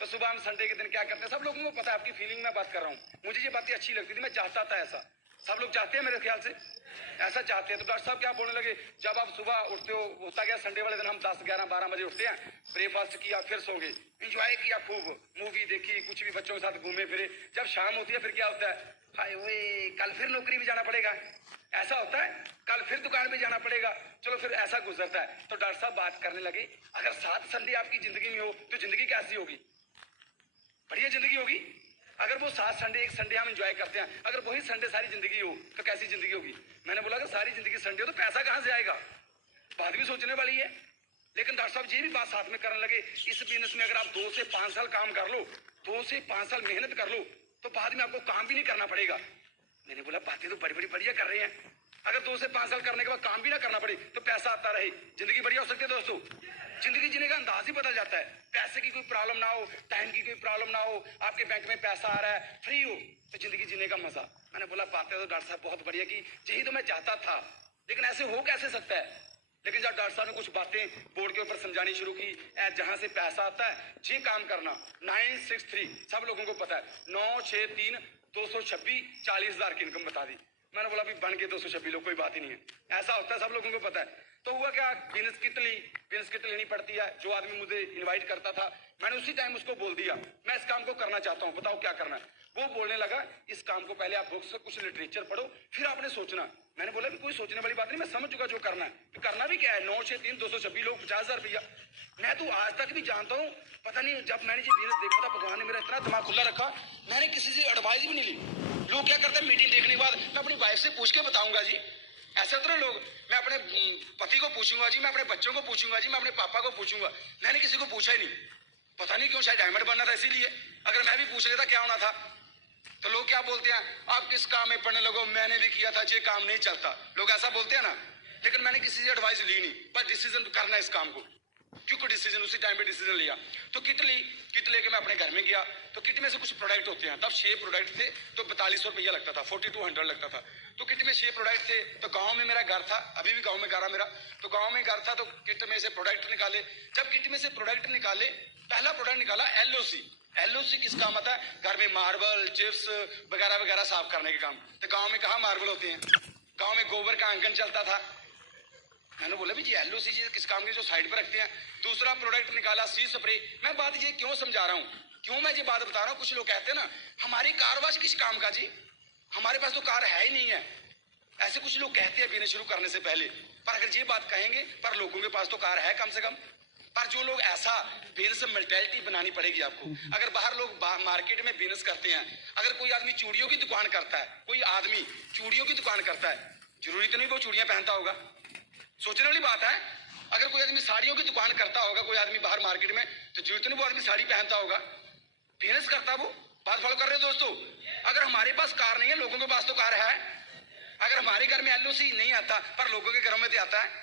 तो सुबह हम संडे के दिन क्या करते हैं, सब लोगों को पता है, आपकी फीलिंग में बात कर रहा हूँ। मुझे ये बातें अच्छी लगती थी, मैं चाहता था ऐसा। सब लोग चाहते हैं मेरे ख्याल से, ऐसा चाहते हैं। तो डॉक्टर साहब क्या बोलने लगे, जब आप सुबह उठते हो, होता क्या संडे वाले दिन हम 10, 11, 12 बजे उठते हैं, ब्रेकफास्ट किया, फिर सो गए, इंजॉय किया, खूब मूवी देखी, कुछ भी बच्चों के साथ घूमे फिरे। जब शाम होती है फिर क्या होता है, हाय ओए कल फिर नौकरी भी जाना पड़ेगा, ऐसा होता है, कल फिर दुकान पे जाना पड़ेगा। चलो फिर ऐसा गुजरता है। तो डॉक्टर साहब बात करने लगे, अगर 7 संडे आपकी जिंदगी में हो तो जिंदगी कैसी होगी, बढ़िया जिंदगी होगी। अगर वो 7 संडे, एक संडे हम एंजॉय करते हैं, अगर वही संडे सारी जिंदगी हो तो कैसी जिंदगी होगी। मैंने बोला कि सारी जिंदगी संडे हो तो पैसा कहां से आएगा, बात भी सोचने वाली है। लेकिन डॉक्टर साहब ये भी बात साथ में करने लगे, इस बिजनेस में अगर आप 2 से 5 साल काम कर लो, 2 से 5 साल मेहनत कर लो, तो बाद में आपको काम भी नहीं करना पड़ेगा। मैंने बोला बातें तो बड़ी बड़ी बढ़िया कर रहे हैं, अगर 2 से 5 साल करने के बाद काम भी ना करना पड़े तो पैसा आता रहे, जिंदगी बढ़िया हो सकती है। दोस्तों जिंदगी जीने का अंदाज ही बदल जाता है। पैसे की कोई प्रॉब्लम ना हो, टाइम की कोई प्रॉब्लम ना हो, आपके बैंक में पैसा आ रहा है, फ्री हो, तो जिंदगी जीने का मजा। मैंने बोला बातें तो डॉक्टर साहब बहुत बढ़िया की, यही तो मैं चाहता था, लेकिन ऐसे हो कैसे सकता है। लेकिन जब डॉक्टर साहब ने कुछ बातें बोर्ड के ऊपर समझानी शुरू की, जहां से पैसा आता है ये काम करना, 963 सब लोगों को पता है, 963 226 40,000 की इनकम बता दी। मैंने बोला अभी बन के 226 लोग, कोई बात ही नहीं है, ऐसा होता है, सब लोगों को पता है। तो हुआ क्या, बिजनेस किट लेनी पड़ती है। जो आदमी मुझे इनवाइट करता था, मैंने उसी टाइम उसको बोल दिया मैं इस काम को करना चाहता हूँ, बताओ क्या करना है। वो बोलने लगा इस काम को पहले आप बुक्स से कुछ लिटरेचर पढ़ो, फिर आपने सोचना। मैंने बोला कि कोई सोचने वाली बात नहीं, मैं समझ चुका जो करना है। तो करना भी क्या है, 963 226 लोग 50,000 रुपया। मैं तो आज तक भी जानता हूँ, पता नहीं जब मैंने ये बिजनेस देखा था, भगवान ने मेरा इतना दिमाग खुला रखा, मैंने किसी से एडवाइस भी नहीं ली। लोग क्या करते हैं, मीटिंग देखने के बाद मैं अपनी वाइफ से पूछ के बताऊंगा जी, ऐसे होते ना लोग, मैं अपने पति को पूछूंगा जी, मैं अपने बच्चों को पूछूंगा जी, मैं अपने पापा को पूछूंगा। मैंने किसी को पूछा ही नहीं, पता नहीं क्यों, शायद डायमंड बनना था इसीलिए। अगर मैं भी पूछ लेता क्या होना था। तो लोग क्या बोलते हैं, आप किस काम में पढ़ने लगो, मैंने भी किया था, ये काम नहीं चलता, लोग ऐसा बोलते हैं ना। लेकिन मैंने किसी से एडवाइस ली नहीं, बस डिसीजन करना है इस काम को, क्योंकि डिसीजन उसी टाइम पे डिसीजन लिया। तो किट ली, किट लेके मैं अपने घर में गया। तो किट में से कुछ प्रोडक्ट होते हैं, तब 6 प्रोडक्ट थे, तो 4200 रुपया लगता था, 4200 लगता था। तो किट में 6 प्रोडक्ट थे। तो गांव में मेरा घर था, अभी भी गांव में घर है मेरा, तो गांव में घर था। तो किट में से प्रोडक्ट निकाले। जब किट में से प्रोडक्ट निकाले, पहला प्रोडक्ट निकाला LOC। LOC किस काम आता है, घर में मार्बल चिप्स वगैरह वगैरह साफ करने के काम। तो गाँव में कहाँ मार्बल होते हैं, गाँव में गोबर का अंकन चलता था। मैंने बोला भी जी LOC जी किस काम के, जो साइड पर रखते हैं। दूसरा प्रोडक्ट निकाला सी स्प्रे। मैं बात ये क्यों समझा रहा हूँ, क्यों मैं ये बात बता रहा हूँ, कुछ लोग कहते हैं ना हमारी कार वाश किस काम का जी, हमारे पास तो कार है ही नहीं है, ऐसे कुछ लोग कहते हैं बिजनेस शुरू करने से पहले। पर अगर ये बात कहेंगे, पर लोगों के पास तो कार है कम से कम। पर जो लोग ऐसा बिजनेस मेंटालिटी बनानी पड़ेगी आपको। अगर बाहर लोग मार्केट में बिजनेस करते हैं, अगर कोई आदमी चूड़ियों की दुकान करता है, कोई आदमी चूड़ियों की दुकान करता है, जरूरी तो नहीं वो चूड़ियां पहनता होगा, सोचने वाली बात है। अगर कोई आदमी साड़ियों की दुकान करता होगा, कोई आदमी बाहर मार्केट में, तो जरूरत नहीं वो आदमी साड़ी पहनता होगा, बिजनेस करता वो। बात फॉलो कर रहे हो दोस्तों। अगर हमारे पास कार नहीं है, लोगों के पास तो कार है। अगर हमारे घर में LOC नहीं आता, पर लोगों के घरों में तो आता है।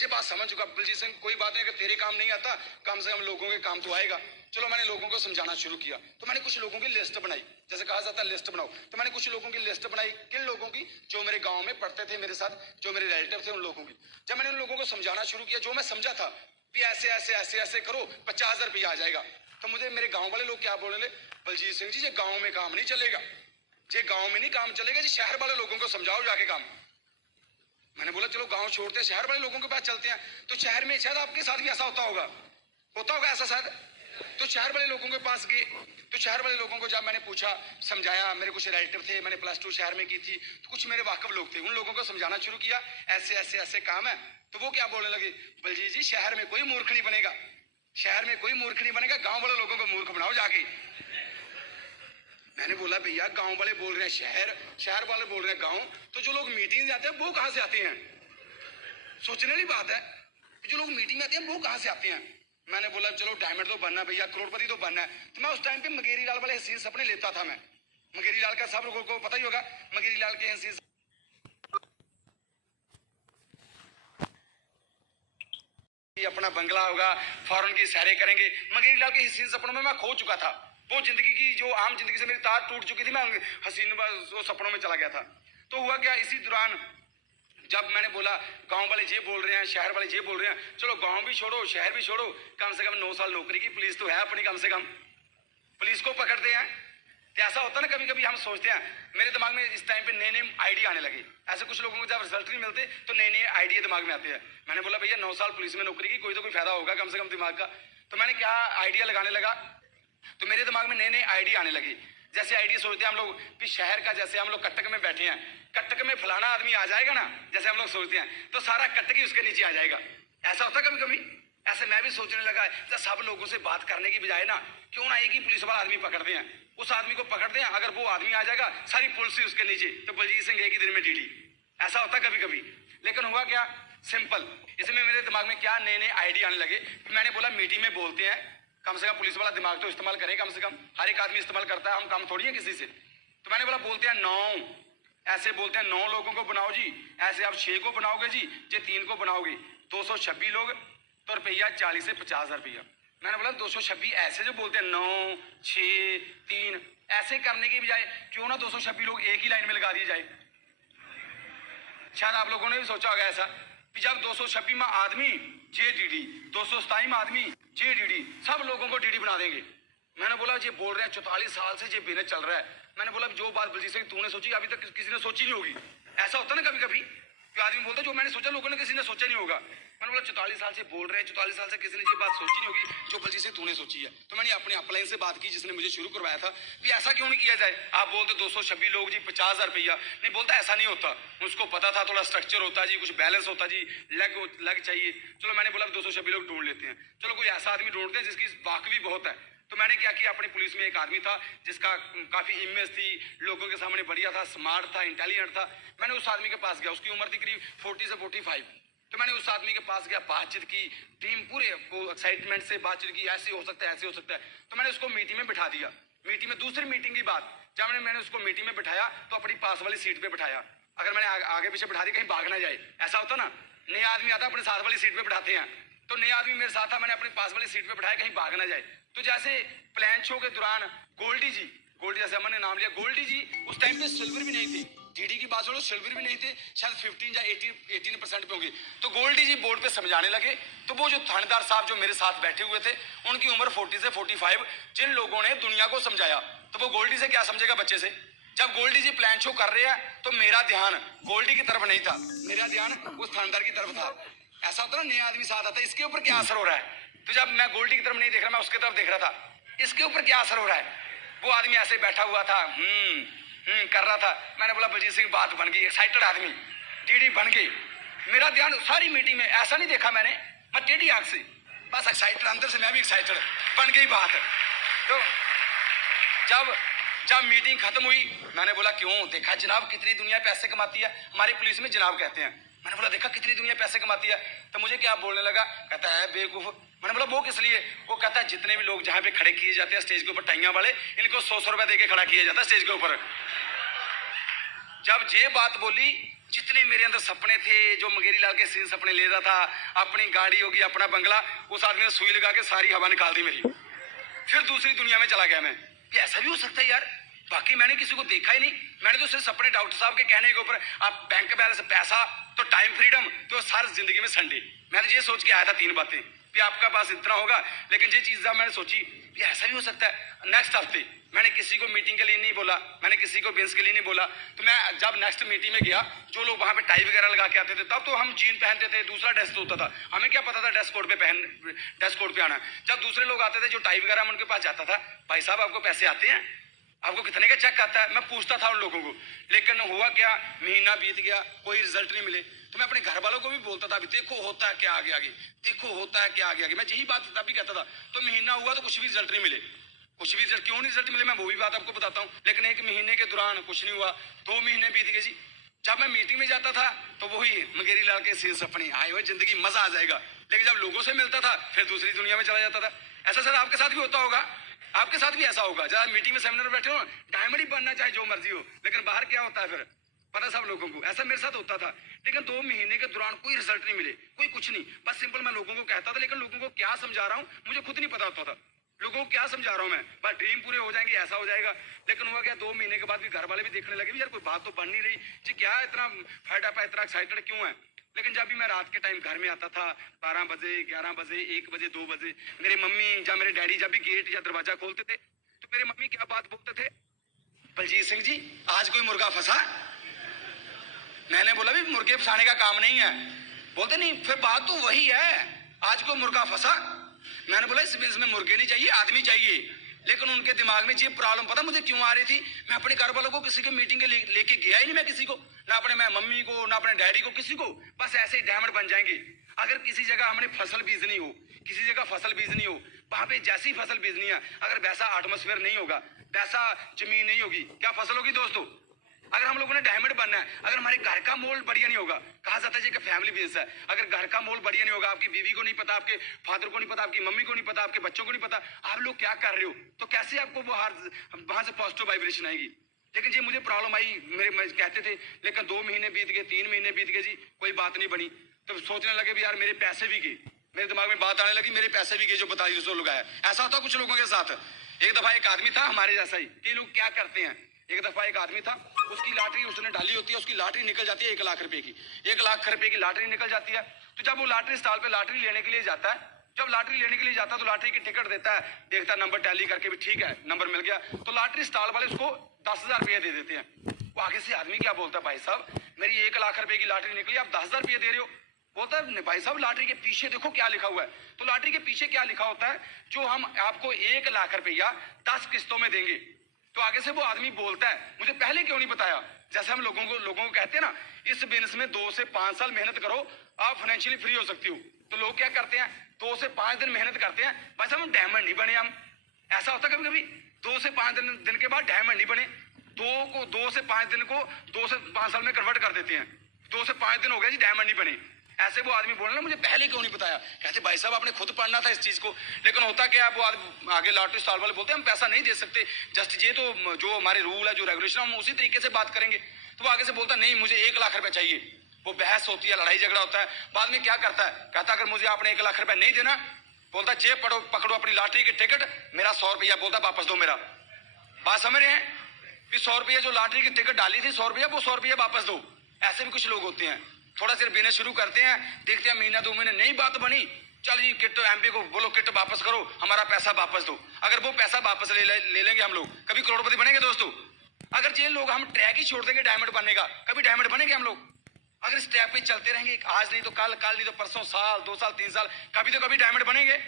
ये बात समझ चुका बलजीत सिंह, कोई बात नहीं, अगर तेरे काम नहीं आता, कम से कम लोगों के काम तो आएगा। चलो मैंने लोगों को समझाना शुरू किया। तो मैंने कुछ लोगों की लिस्ट बनाई, जैसे कहा जाता है लिस्ट बनाओ। तो मैंने कुछ लोगों की लिस्ट बनाई, किन लोगों की, जो मेरे गांव में पढ़ते थे मेरे साथ, जो मेरे रिलेटिव थे, उन लोगों की। जब मैंने उन लोगों को समझाना शुरू किया, जो मैं समझा था कि ऐसे ऐसे ऐसे ऐसे करो 50,000 रुपया आ जाएगा, तो मुझे मेरे गाँव वाले लोग क्या बोलने लगे, बलजीत सिंह जी ये गाँव में काम नहीं चलेगा, ये गाँव में नहीं काम चलेगा जी, शहर वाले लोगों को समझाओ जाके काम। मैंने बोला चलो गांव छोड़ते हैं, शहर वाले लोगों के पास चलते हैं। तो शहर में शायद आपके साथ भी ऐसा होता होगा ऐसा शायद। तो शहर वाले लोगों के पास गए। तो शहर वाले लोगों को जब मैंने पूछा, समझाया, मेरे कुछ रिलेटिव थे, मैंने +2 शहर में की थी, तो कुछ मेरे वाकफ लोग थे, उन लोगों को समझाना शुरू किया ऐसे ऐसे ऐसे काम है। तो वो क्या बोलने लगे, बलजीत जी शहर में कोई मूर्ख नहीं बनेगा, शहर में कोई मूर्ख नहीं बनेगा, गाँव वाले लोगों को मूर्ख बनाओ जाके। मैंने बोला भैया गांव वाले बोल रहे हैं शहर, शहर वाले बोल रहे हैं गांव, तो जो लोग मीटिंग जाते हैं वो कहां से आते हैं, सोचने वाली बात है। जो लोग मीटिंग में आते हैं वो कहां से आते हैं। मैंने बोला चलो डायमंड तो बनना भैया, करोड़पति तो बनना है। तो मैं उस टाइम पे मगेरी लाल वाले हसीन सपने लेता था। मैं मगेरी लाल का सब लोगों को पता ही होगा, मगेरी लाल के हसीन अपना बंगला होगा, फॉरेन की सैरें करेंगे। मगेरी लाल के हसीन सपनों में मैं खो चुका था। वो जिंदगी की जो आम जिंदगी से मेरी तार टूट चुकी थी, मैं हसीन वो सपनों में चला गया था। तो हुआ क्या, इसी दौरान जब मैंने बोला गांव वाले ये बोल रहे हैं, शहर वाले ये बोल रहे हैं, चलो गांव भी छोड़ो शहर भी छोड़ो, कम से कम 9 साल नौकरी की, पुलिस तो है अपनी, कम से कम पुलिस को पकड़ते हैं। तो ऐसा होता है ना, कभी कभी हम सोचते हैं, मेरे दिमाग में इस टाइम पे नए नए आइडिया आने लगे। ऐसे कुछ लोगों को जब रिजल्ट नहीं मिलते तो नए नए आइडिया दिमाग में आते हैं। मैंने बोला भैया 9 साल पुलिस में नौकरी की, कोई तो कोई फायदा होगा कम से कम दिमाग का। तो मैंने क्या आइडिया लगाने लगा, तो मेरे दिमाग में नए नए आइडिया आने लगे। जैसे आइडिया सोचते हैं हम लोग कि शहर का, जैसे हम लोग कटक में बैठे हैं, कटक में फलाना आदमी आ जाएगा ना, जैसे हम लोग सोचते हैं, तो सारा कटक ही उसके नीचे आ जाएगा। ऐसा होता है कभी कभी। ऐसे मैं भी सोचने लगा, जब सब लोगों से बात करने की बजाय ना, क्यों ना एक ही पुलिस वाला आदमी पकड़ते हैं, उस आदमी को पकड़ते हैं, अगर वो आदमी आ जाएगा सारी पुलिस ही उसके नीचे, तो बलजीत सिंह एक ही दिन में डीडी। ऐसा होता है कभी कभी। लेकिन हुआ क्या, सिंपल। इसमें मेरे दिमाग में क्या नए नए आइडिया आने लगे। मैंने बोला मीटिंग में बोलते हैं, कम से कम पुलिस वाला दिमाग तो इस्तेमाल करे, कम से कम हर एक आदमी इस्तेमाल करता है, हम काम थोड़ी है किसी से। तो मैंने बोला बोलते हैं 9, ऐसे बोलते हैं 9 लोगों को बनाओ जी, ऐसे आप 6 को बनाओगे जी, जे 3 को बनाओगे 226 लोग, तो रुपया 40 से 50,000 रुपया। मैंने बोला 226 ऐसे जो बोलते हैं 9, 6, 3, ऐसे करने की बजाय क्यों ना 226 लोग एक ही लाइन में लगा दिए जाए। शायद आप लोगों ने भी सोचा होगा ऐसा कि जब 226 में आदमी जे डीडी, 227 में आदमी जे डीडी, सब लोगों को डीडी बना देंगे। मैंने बोला ये बोल रहे हैं 44 साल से ये बिजनेस चल रहा है। मैंने बोला जो बात बलजीत सिंह तूने सोची अभी तक किसी ने सोची नहीं होगी। ऐसा होता है ना कभी कभी कि आदमी बोलता है जो मैंने सोचा लोगों ने किसी ने सोचा नहीं होगा। मैंने बोला 44 साल से बोल रहे हैं, 44 साल से किसी ने ये बात सोची नहीं होगी जो बलजीत सिंह तूने सोची है। तो मैंने अपने अपलाइन से बात की जिसने मुझे शुरू करवाया था कि ऐसा क्यों नहीं किया जाए। आप बोलते 226 लोग जी 50,000 रुपया, नहीं बोलता ऐसा नहीं होता। उसको पता था थोड़ा स्ट्रक्चर होता जी, कुछ बैलेंस होता जी, लग चाहिए। चलो मैंने बोला 226 लोग ढूंढ लेते हैं, चलो कोई ऐसा आदमी ढूंढते हैं जिसकी वाकवी बहुत है। तो मैंने क्या किया, अपनी पुलिस में एक आदमी था जिसका काफी इमेज थी, लोगों के सामने बढ़िया था, स्मार्ट था, इंटेलिजेंट था। मैंने उस आदमी के पास गया, उसकी उम्र थी करीब 40 से 45। तो मैंने उस आदमी के पास गया, बातचीत की, टीम पूरे एक्साइटमेंट से बातचीत की, ऐसे हो सकता है, ऐसे हो सकता है। तो मैंने उसको मीटिंग में बिठा दिया। मीटिंग में दूसरी मीटिंग की बात, जब मैंने उसको मीटिंग में बिठाया तो अपनी पास वाली सीट पे बिठाया। अगर मैंने आगे पीछे बिठा दिया कहीं भाग ना जाए। ऐसा होता ना, नया आदमी आता अपने साथ वाली सीट पे बिठाते हैं, तो नया आदमी मेरे साथ था, मैंने अपनी पास वाली सीट पे बिठाया कहीं भाग ना जाए। तो जैसे प्लान शो के दौरान गोल्डी जी, गोल्डी जैसे हमने नाम लिया, गोल्डी जी उस टाइम पे सिल्वर भी नहीं थी, डीडी की बात छोड़ो सिल्वर भी नहीं थे, शायद 15 या 18% पे होंगे। तो गोल्डी जी बोर्ड पे समझाने लगे, तो वो जो थानेदार साहब जो मेरे साथ बैठे हुए थे उनकी उम्र 40 से 45, जिन लोगों ने दुनिया को समझाया, तो वो गोल्डी से क्या समझेगा बच्चे से। जब गोल्डी जी प्लान शो कर रहे हैं तो मेरा ध्यान गोल्डी की तरफ नहीं था, मेरा ध्यान उस थानेदार की तरफ था। ऐसा होता ना, नया आदमी साथ आता है, इसके ऊपर क्या असर हो रहा है। तो जब मैं गोल्डी की तरफ नहीं देख रहा, मैं उसकी तरफ देख रहा था, इसके ऊपर क्या असर हो रहा है। वो आदमी ऐसे बैठा हुआ था, कर रहा था। मैंने बोला बलजीत सिंह बात बन गई, एक्साइटेड आदमी, डीडी बन गई। मेरा ध्यान सारी मीटिंग में ऐसा नहीं देखा मैंने, मैं टेढ़ी आंख से बस एक्साइटेड, अंदर से मैं भी एक्साइटेड, बन गई बात। तो जब मीटिंग खत्म हुई, मैंने बोला क्यों, देखा जनाब कितनी दुनिया पैसे कमाती है, हमारी पुलिस में जनाब कहते हैं। मैंने बोला देखा कितनी दुनिया पैसे कमाती है। तो मुझे क्या बोलने लगा, कहता है बेवकूफ। मैंने बोला वो किस लिए। वो कहता है जितने भी लोग जहाँ पे खड़े किए जाते हैं स्टेज के ऊपर टाइयां वाले, इनको 100 रुपए दे के खड़ा किया जाता है स्टेज के ऊपर। जब ये बात बोली, जितने मेरे अंदर सपने थे, जो मगेरी लाल के सीन सपने ले रहा था, अपनी गाड़ी होगी, अपना बंगला, उस आदमी ने सुई लगा के सारी हवा निकाल दी मेरी। फिर दूसरी दुनिया में चला गया मैं, ऐसा भी हो सकता है यार। बाकी मैंने किसी को देखा ही नहीं, मैंने तो सिर्फ अपने डॉक्टर साहब के कहने के ऊपर, आप बैंक बैलेंस, पैसा, तो टाइम फ्रीडम, तो सारी जिंदगी में संडे। मैंने ये सोच के आया था 3 बातें कि आपका पास इतना होगा, लेकिन ये चीज मैंने सोची ये ऐसा भी हो सकता है। नेक्स्ट हफ्ते मैंने किसी को मीटिंग के लिए नहीं बोला, मैंने किसी को बिन्स के लिए नहीं बोला। तो मैं जब नेक्स्ट मीटिंग में गया, जो लोग वहां पे टाई वगैरह लगा के आते थे, तब तो हम जीन पहनते थे, दूसरा ड्रेस होता था, हमें क्या पता था ड्रेस कोड पे आना। जब दूसरे लोग आते थे जो टाई वगैरह, उनके पास जाता था, भाई साहब आपको पैसे आते हैं, आपको कितने का चेक आता है, मैं पूछता था उन लोगों को। लेकिन हुआ क्या, महीना बीत गया, कोई रिजल्ट नहीं मिले। तो मैं अपने घर वालों को भी बोलता था, देखो होता है क्या आगे आगे, देखो होता है क्या आगे आगे, मैं यही बात तब भी कहता था। तो महीना हुआ तो कुछ भी रिजल्ट नहीं मिले, कुछ भी रिजल्ट, क्यों नहीं रिजल्ट मिले मैं वो भी बात आपको बताता हूँ। लेकिन 1 महीने के दौरान कुछ नहीं हुआ, 2 महीने बीत गए जी। जब मैं मीटिंग में जाता था तो वही मगेरी लाल के सीन सपने आए हुए, जिंदगी मजा आ जाएगा। लेकिन जब लोगों से मिलता था फिर दूसरी दुनिया में चला जाता था। ऐसा सर आपके साथ भी होता होगा, आपके साथ भी ऐसा होगा। जब मीटिंग में सेमिनार बैठे हो, डायमंड ही बनना चाहे जो मर्जी हो, लेकिन बाहर क्या होता है फिर पता सब लोगों को। ऐसा मेरे साथ होता था। लेकिन 2 महीने के दौरान कोई रिजल्ट नहीं मिले, कोई कुछ नहीं, बस सिंपल मैं लोगों को कहता था, लेकिन लोगों को क्या समझा रहा हूँ मुझे खुद नहीं पता होता था। लोगों को क्या समझा रहा हूँ मैं, बस ड्रीम पूरे हो जाएंगे, ऐसा हो जाएगा। लेकिन हुआ क्या, 2 महीने के बाद भी घर वाले भी देखने लगे यार कोई बात तो बन नहीं रही जी, क्या इतना फायदा है, इतना एक्साइटेड क्यों है। लेकिन जब भी मैं रात के टाइम घर में आता था, 12 बजे, 11 बजे, 1 बजे, 2 बजे, मेरी मम्मी या मेरे डैडी जब भी गेट या दरवाजा खोलते थे तो मेरी मम्मी क्या बात बोलते थे, बलजीत सिंह जी आज कोई मुर्गा फंसा? मैंने बोला भी मुर्गे फंसाने का काम नहीं है। बोलते नहीं, फिर बात तो वही है, आज कोई मुर्गा फंसा। मैंने बोला इस बिजनेस में मुर्गे नहीं चाहिए, आदमी चाहिए। लेकिन उनके दिमाग में ये प्रॉब्लम पता मुझे क्यों आ रही थी, मैं अपने घर वालों को किसी के मीटिंग के लेके गया ही नहीं, मैं किसी को, ना अपने मैं मम्मी को ना अपने डैडी को, किसी को, बस ऐसे ही डायमंड बन जाएंगे। अगर किसी जगह हमने फसल बीजनी हो, किसी जगह फसल बीजनी हो, वहां पे जैसी फसल बीजनी है, अगर वैसा एटमोस्फेयर नहीं होगा, वैसा जमीन नहीं होगी, क्या फसल होगी दोस्तों? अगर हम लोगों ने डायमंड बनना है, अगर हमारे घर का मोल बढ़िया नहीं होगा, कहा जाता है कि फैमिली बिजनेस है, अगर घर का मोल बढ़िया नहीं होगा, आपकी बीवी को नहीं पता, आपके फादर को नहीं पता, आपकी मम्मी को नहीं पता, आपके बच्चों को नहीं पता आप लोग क्या कर रहे हो, तो कैसे आपको वो वहां से पॉजिटिव वाइब्रेशन आएगी। लेकिन जी मुझे प्रॉब्लम आई, मेरे कहते थे, लेकिन 2 महीने बीत गए, 3 महीने बीत गए जी, कोई बात नहीं बनी। तो सोचने लगे भी यार मेरे पैसे भी गए, मेरे दिमाग में बात आने लगी मेरे पैसे भी गए जो 4200 लोग आए। ऐसा होता कुछ लोगों के साथ। एक दफा एक आदमी था हमारे जैसा ही, कई लोग क्या करते हैं, एक दफा एक आदमी था, उसकी लॉटरी उसने डाली होती है, उसकी लॉटरी निकल जाती है 1 लाख रुपए की, 1 लाख रुपए की लॉटरी निकल जाती है। तो जब वो लॉटरी स्टॉल पे लॉटरी लेने के लिए जाता है, जब लॉटरी लेने के लिए जाता है तो लॉटरी की टिकट देता है, देखता है नंबर टैली करके भी ठीक है नंबर मिल गया, तो लॉटरी स्टॉल वाले उसको 10,000 रुपये दे देते हैं। वो आगे से आदमी क्या बोलता है, भाई साहब मेरी 1 लाख रुपए की लॉटरी निकली, आप 10,000 रुपये दे रहे हो। बोलता है भाई साहब लॉटरी के पीछे देखो क्या लिखा हुआ है। तो लॉटरी के पीछे क्या लिखा होता है, जो हम आपको 1 लाख रुपया 10 किस्तों में देंगे। तो आगे से वो आदमी बोलता है मुझे पहले क्यों नहीं बताया। जैसे हम लोगों को कहते हैं ना, इस बिजनेस में 2 से 5 साल मेहनत करो आप फाइनेंशियली फ्री हो सकती हो। तो लोग क्या करते हैं, 2 से 5 दिन मेहनत करते हैं, भाई साहब हम डायमंड नहीं बने। हम ऐसा होता कभी कभी 2 से 5 दिन के बाद डायमंड नहीं बने, 2 से 5 दिन को 2 से 5 साल में कन्वर्ट कर देते हैं। 2 से 5 दिन हो गया जी डायमंड नहीं बने। ऐसे वो आदमी बोल रहा मुझे पहले क्यों नहीं बताया। कहते भाई साहब आपने खुद पढ़ना था इस चीज को। लेकिन होता क्या, वो आगे लॉटरी स्टॉल वाले बोलते हैं हम पैसा नहीं दे सकते, जस्ट ये तो जो हमारे रूल है जो रेगुलेशन हम उसी तरीके से बात करेंगे। तो वो आगे से बोलता नहीं मुझे 1 लाख रुपए चाहिए। वो बहस होती है, लड़ाई झगड़ा होता है। बाद में क्या करता है, कहता अगर मुझे आपने 1 लाख रुपए नहीं देना, बोलता जेब पकड़ो अपनी लॉटरी की टिकट, मेरा 100 रुपया बोलता वापस दो मेरा। बात समझ रहे हैं कि 100 रुपया जो लॉटरी की टिकट डाली थी 100 रुपया, वो 100 रुपया वापस दो। ऐसे भी कुछ लोग होते हैं, थोड़ा सा बिजनेस शुरू करते हैं, देखते हैं महीना 2 महीने नहीं बात बनी, चल जी किट एमपी को बोलो किट वापस करो, हमारा पैसा वापस दो। अगर वो पैसा वापस ले लेंगे हम लोग, कभी करोड़पति बनेंगे दोस्तों। अगर ये लोग हम ट्रैक ही छोड़ देंगे डायमंड बनने का, कभी डायमंड बनेंगे हम लोग। अगर इस ट्रैक पे चलते रहेंगे, आज नहीं तो कल, कल नहीं तो परसों, साल 2 साल 3 साल, कभी तो कभी डायमंड बनेंगे।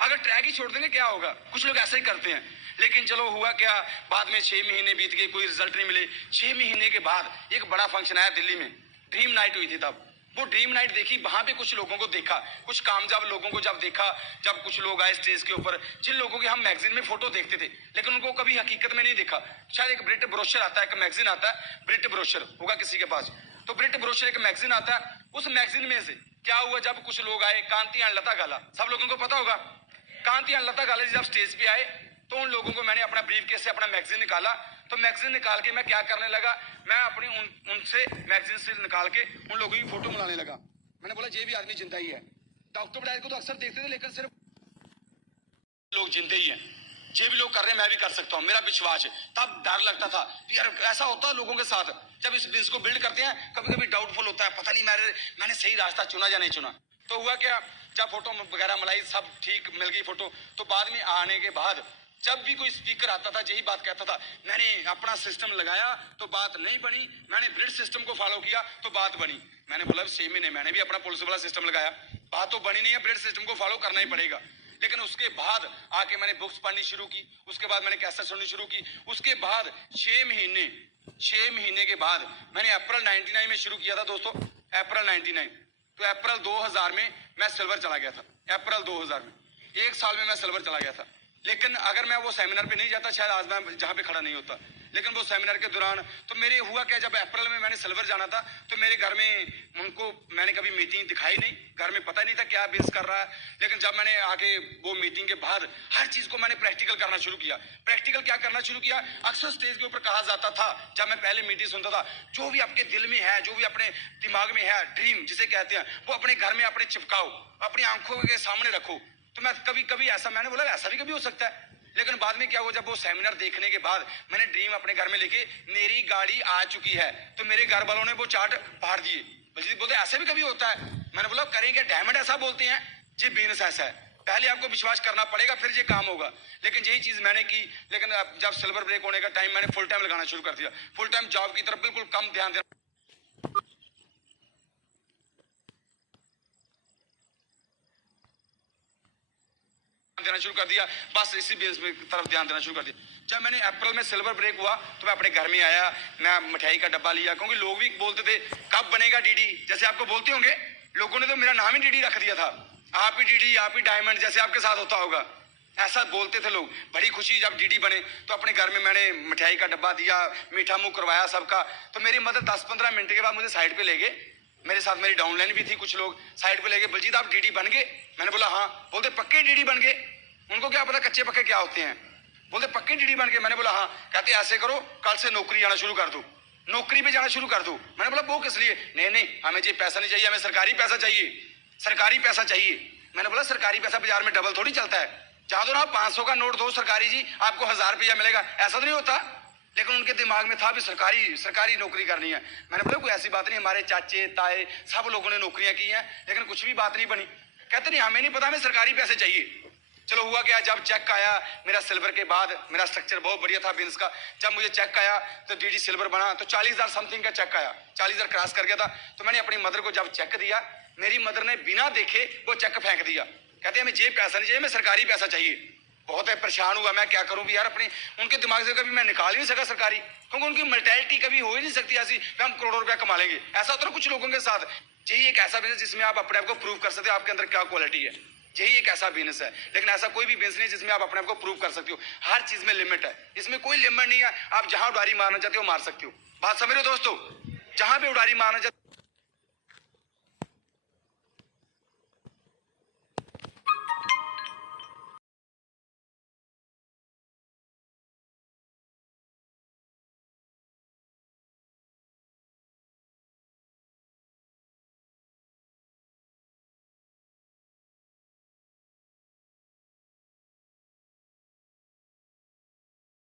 अगर ट्रैक ही छोड़ देंगे क्या होगा। कुछ लोग ऐसे ही करते हैं। लेकिन चलो हुआ क्या, बाद में 6 महीने बीत गए, कोई रिजल्ट नहीं मिले। 6 महीने के बाद एक बड़ा फंक्शन आया दिल्ली में, ड्रीम नाइट हुई थी। तब वो ड्रीम नाइट देखी, वहां पे कुछ लोगों को देखा, कुछ कामयाब लोगों को जब देखा, जब कुछ लोग आए स्टेज के ऊपर, जिन लोगों की हम मैगजीन में फोटो देखते थे लेकिन उनको कभी हकीकत में नहीं देखा। शायद एक ब्रिट ब्रोशर आता है, एक मैगजीन आता है, ब्रिट ब्रोशर होगा किसी के पास, तो ब्रिट ब्रोशर एक मैगजीन आता है। उस मैगजीन में से क्या हुआ, जब कुछ लोग आए, कांति एंड लता गाला, सब लोगों को पता होगा, कांति एंड लता गाला जब स्टेज पे आए तो उन लोगों को मैंने अपना ब्रीफ केस से अपना मैगजीन निकाला। तो मैगजीन निकाल के मैं क्या करने लगा, मैं अपनी उनसे मैगजीन से निकाल के उन लोगों की फोटो मिलाने लगा। मैंने बोला ये भी आदमी जिंदा ही है। डॉक्टर बड़ाई को तो अक्सर देखते थे, लेकिन सिर्फ लोग जिंदे ही हैं। ये भी लोग कर रहे हैं, मैं भी कर सकता हूँ, मेरा विश्वास है। तब डर लगता था यार, ऐसा होता है लोगों के साथ जब इस बिजनेस को बिल्ड करते हैं, कभी कभी डाउटफुल होता है, पता नहीं मैंने सही रास्ता चुना या नहीं चुना। तो हुआ क्या, जब फोटो वगैरह मिलाई, सब ठीक मिल गई फोटो, तो बाद में आने के बाद जब भी कोई स्पीकर आता था यही बात कहता था, मैंने अपना सिस्टम लगाया तो बात नहीं बनी, मैंने ब्रिड सिस्टम को फॉलो किया तो बात बनी। मैंने बोला 6 महीने मैंने भी अपना पुलिस वाला सिस्टम लगाया, बात तो बनी नहीं है, ब्रिड सिस्टम को फॉलो करना ही पड़ेगा। लेकिन उसके बाद आके मैंने बुक्स पढ़नी शुरू की, उसके बाद मैंने कैसेट सुननी शुरू की। उसके बाद 6 महीने के बाद मैंने अप्रैल 99 में शुरू किया था दोस्तों, अप्रैल 99। तो अप्रैल 2000 में मैं सिल्वर चला गया था। अप्रैल 2000 में 1 साल में मैं सिल्वर चला गया था। लेकिन अगर मैं वो सेमिनार पे नहीं जाता शायद आज मैं जहाँ पे खड़ा नहीं होता। लेकिन वो सेमिनार के दौरान तो मेरे हुआ क्या, जब अप्रैल में मैंने सिल्वर जाना था तो मेरे घर में उनको मैंने कभी मीटिंग दिखाई नहीं, घर में पता नहीं था क्या बिजनेस कर रहा है। लेकिन जब मैंने आके वो मीटिंग के बाद हर चीज को मैंने प्रैक्टिकल करना शुरू किया। प्रैक्टिकल क्या करना शुरू किया, अक्सर स्टेज के ऊपर कहा जाता था, जब मैं पहले मीटिंग सुनता था, जो भी आपके दिल में है, जो भी अपने दिमाग में है, ड्रीम जिसे कहते हैं, वो अपने घर में अपने चिपकाओ, अपनी आंखों के सामने रखो। तो मैं कभी ऐसा, मैंने बोला ऐसा भी कभी हो सकता है। लेकिन बाद में क्या हुआ, जब वो सेमिनार देखने के बाद मैंने ड्रीम अपने घर में लेके, मेरी गाड़ी आ चुकी है, तो मेरे घर वालों ने वो चार्ट फाड़ दिए। बल्कि बोलते ऐसा भी कभी होता है। मैंने बोला करेंगे, डायमंड ऐसा बोलते हैं जी, बिजनेस ऐसा है। पहले आपको विश्वास करना पड़ेगा, फिर ये काम होगा। लेकिन यही चीज मैंने की। लेकिन अब जब सिल्वर ब्रेक होने का टाइम, मैंने फुल टाइम लगाना शुरू कर दिया। फुल टाइम जॉब की तरफ बिल्कुल कम ध्यान देना शुरू कर दिया। बस इसी बिजनेस में तरफ ध्यान देना शुरू कर दिया। जब मैंने अप्रैल में सिल्वर ब्रेक हुआ तो मैं अपने घर में आया, मैं मिठाई का डब्बा लिया, क्योंकि लोग भी बोलते थे कब बनेगा डीडी, जैसे आपको बोलते होंगे। लोगों ने तो मेरा नाम ही डीडी रख दिया था, आप ही डीडी, आप ही डायमंड, जैसे आपके साथ होता होगा, ऐसा बोलते थे लोग। बड़ी खुशी जब डीडी बने तो अपने घर में मैंने मिठाई का डब्बा दिया, मीठा मुंह करवाया सबका। तो मेरी मदर 10-15 मिनट के बाद मुझे साइड पे ले गए। मेरे साथ मेरी डाउनलाइन भी थी, कुछ लोग साइड पे ले गए, बलजीत आप डीडी बन गए? मैंने बोला हाँ। बोलते पक्के डीडी बन गए? उनको क्या पता कच्चे पक्के क्या होते हैं। बोलते पक्के डीडी बन गए? मैंने बोला हाँ। कहते ऐसे करो, कल से नौकरी जाना शुरू कर दो, नौकरी पे जाना शुरू कर दो। मैंने बोला वो किस लिए? नहीं, हमें ये पैसा नहीं चाहिए, हमें सरकारी पैसा चाहिए, सरकारी पैसा चाहिए। मैंने बोला सरकारी पैसा बाजार में डबल थोड़ी चलता है, जहां दो ना 500 का नोट दो सरकारी जी, आपको 1000 रुपया मिलेगा, ऐसा तो नहीं होता। लेकिन उनके दिमाग में था भी सरकारी नौकरी करनी है। मैंने बोला कोई ऐसी बात नहीं, हमारे चाचे ताए सब लोगों ने नौकरियां की हैं, लेकिन कुछ भी बात नहीं बनी। कहते नहीं हमें नहीं पता, हमें सरकारी पैसे चाहिए। चलो हुआ क्या, जब चेक आया मेरा सिल्वर के बाद, मेरा स्ट्रक्चर बहुत बढ़िया था बिजनेस का। जब मुझे चेक आया तो डीडी सिल्वर बना तो 40,000 समथिंग का चेक आया, 40,000 क्रॉस कर गया था। तो मैंने अपनी मदर को जब चेक दिया, मेरी मदर ने बिना देखे वो चेक फेंक दिया। कहते हमें ये पैसा नहीं चाहिए, हमें सरकारी पैसा चाहिए। बहुत है परेशान हुआ मैं, क्या करूं भी यार। अपने उनके दिमाग से कभी मैं निकाल ही नहीं सका सरकारी, क्योंकि उनकी मेंटालिटी कभी हो ही नहीं सकती ऐसी हम करोड़ों रुपया कमा लेंगे। ऐसा होता है कुछ लोगों के साथ। यही एक ऐसा बिजनेस जिसमें आप अपने आप को प्रूव कर सकते हो आपके अंदर क्या क्वालिटी है। यही एक ऐसा बिजनेस है। लेकिन ऐसा कोई भी बिजनेस नहीं जिसमें आप अपने आप को प्रूव कर सकते हो। हर चीज में लिमिट है, इसमें कोई लिमिट नहीं है। आप जहां उड़ारी मारना चाहते हो मार सकते हो। बात समझ रहे हो दोस्तों? जहां पे उड़ारी मारना चाहते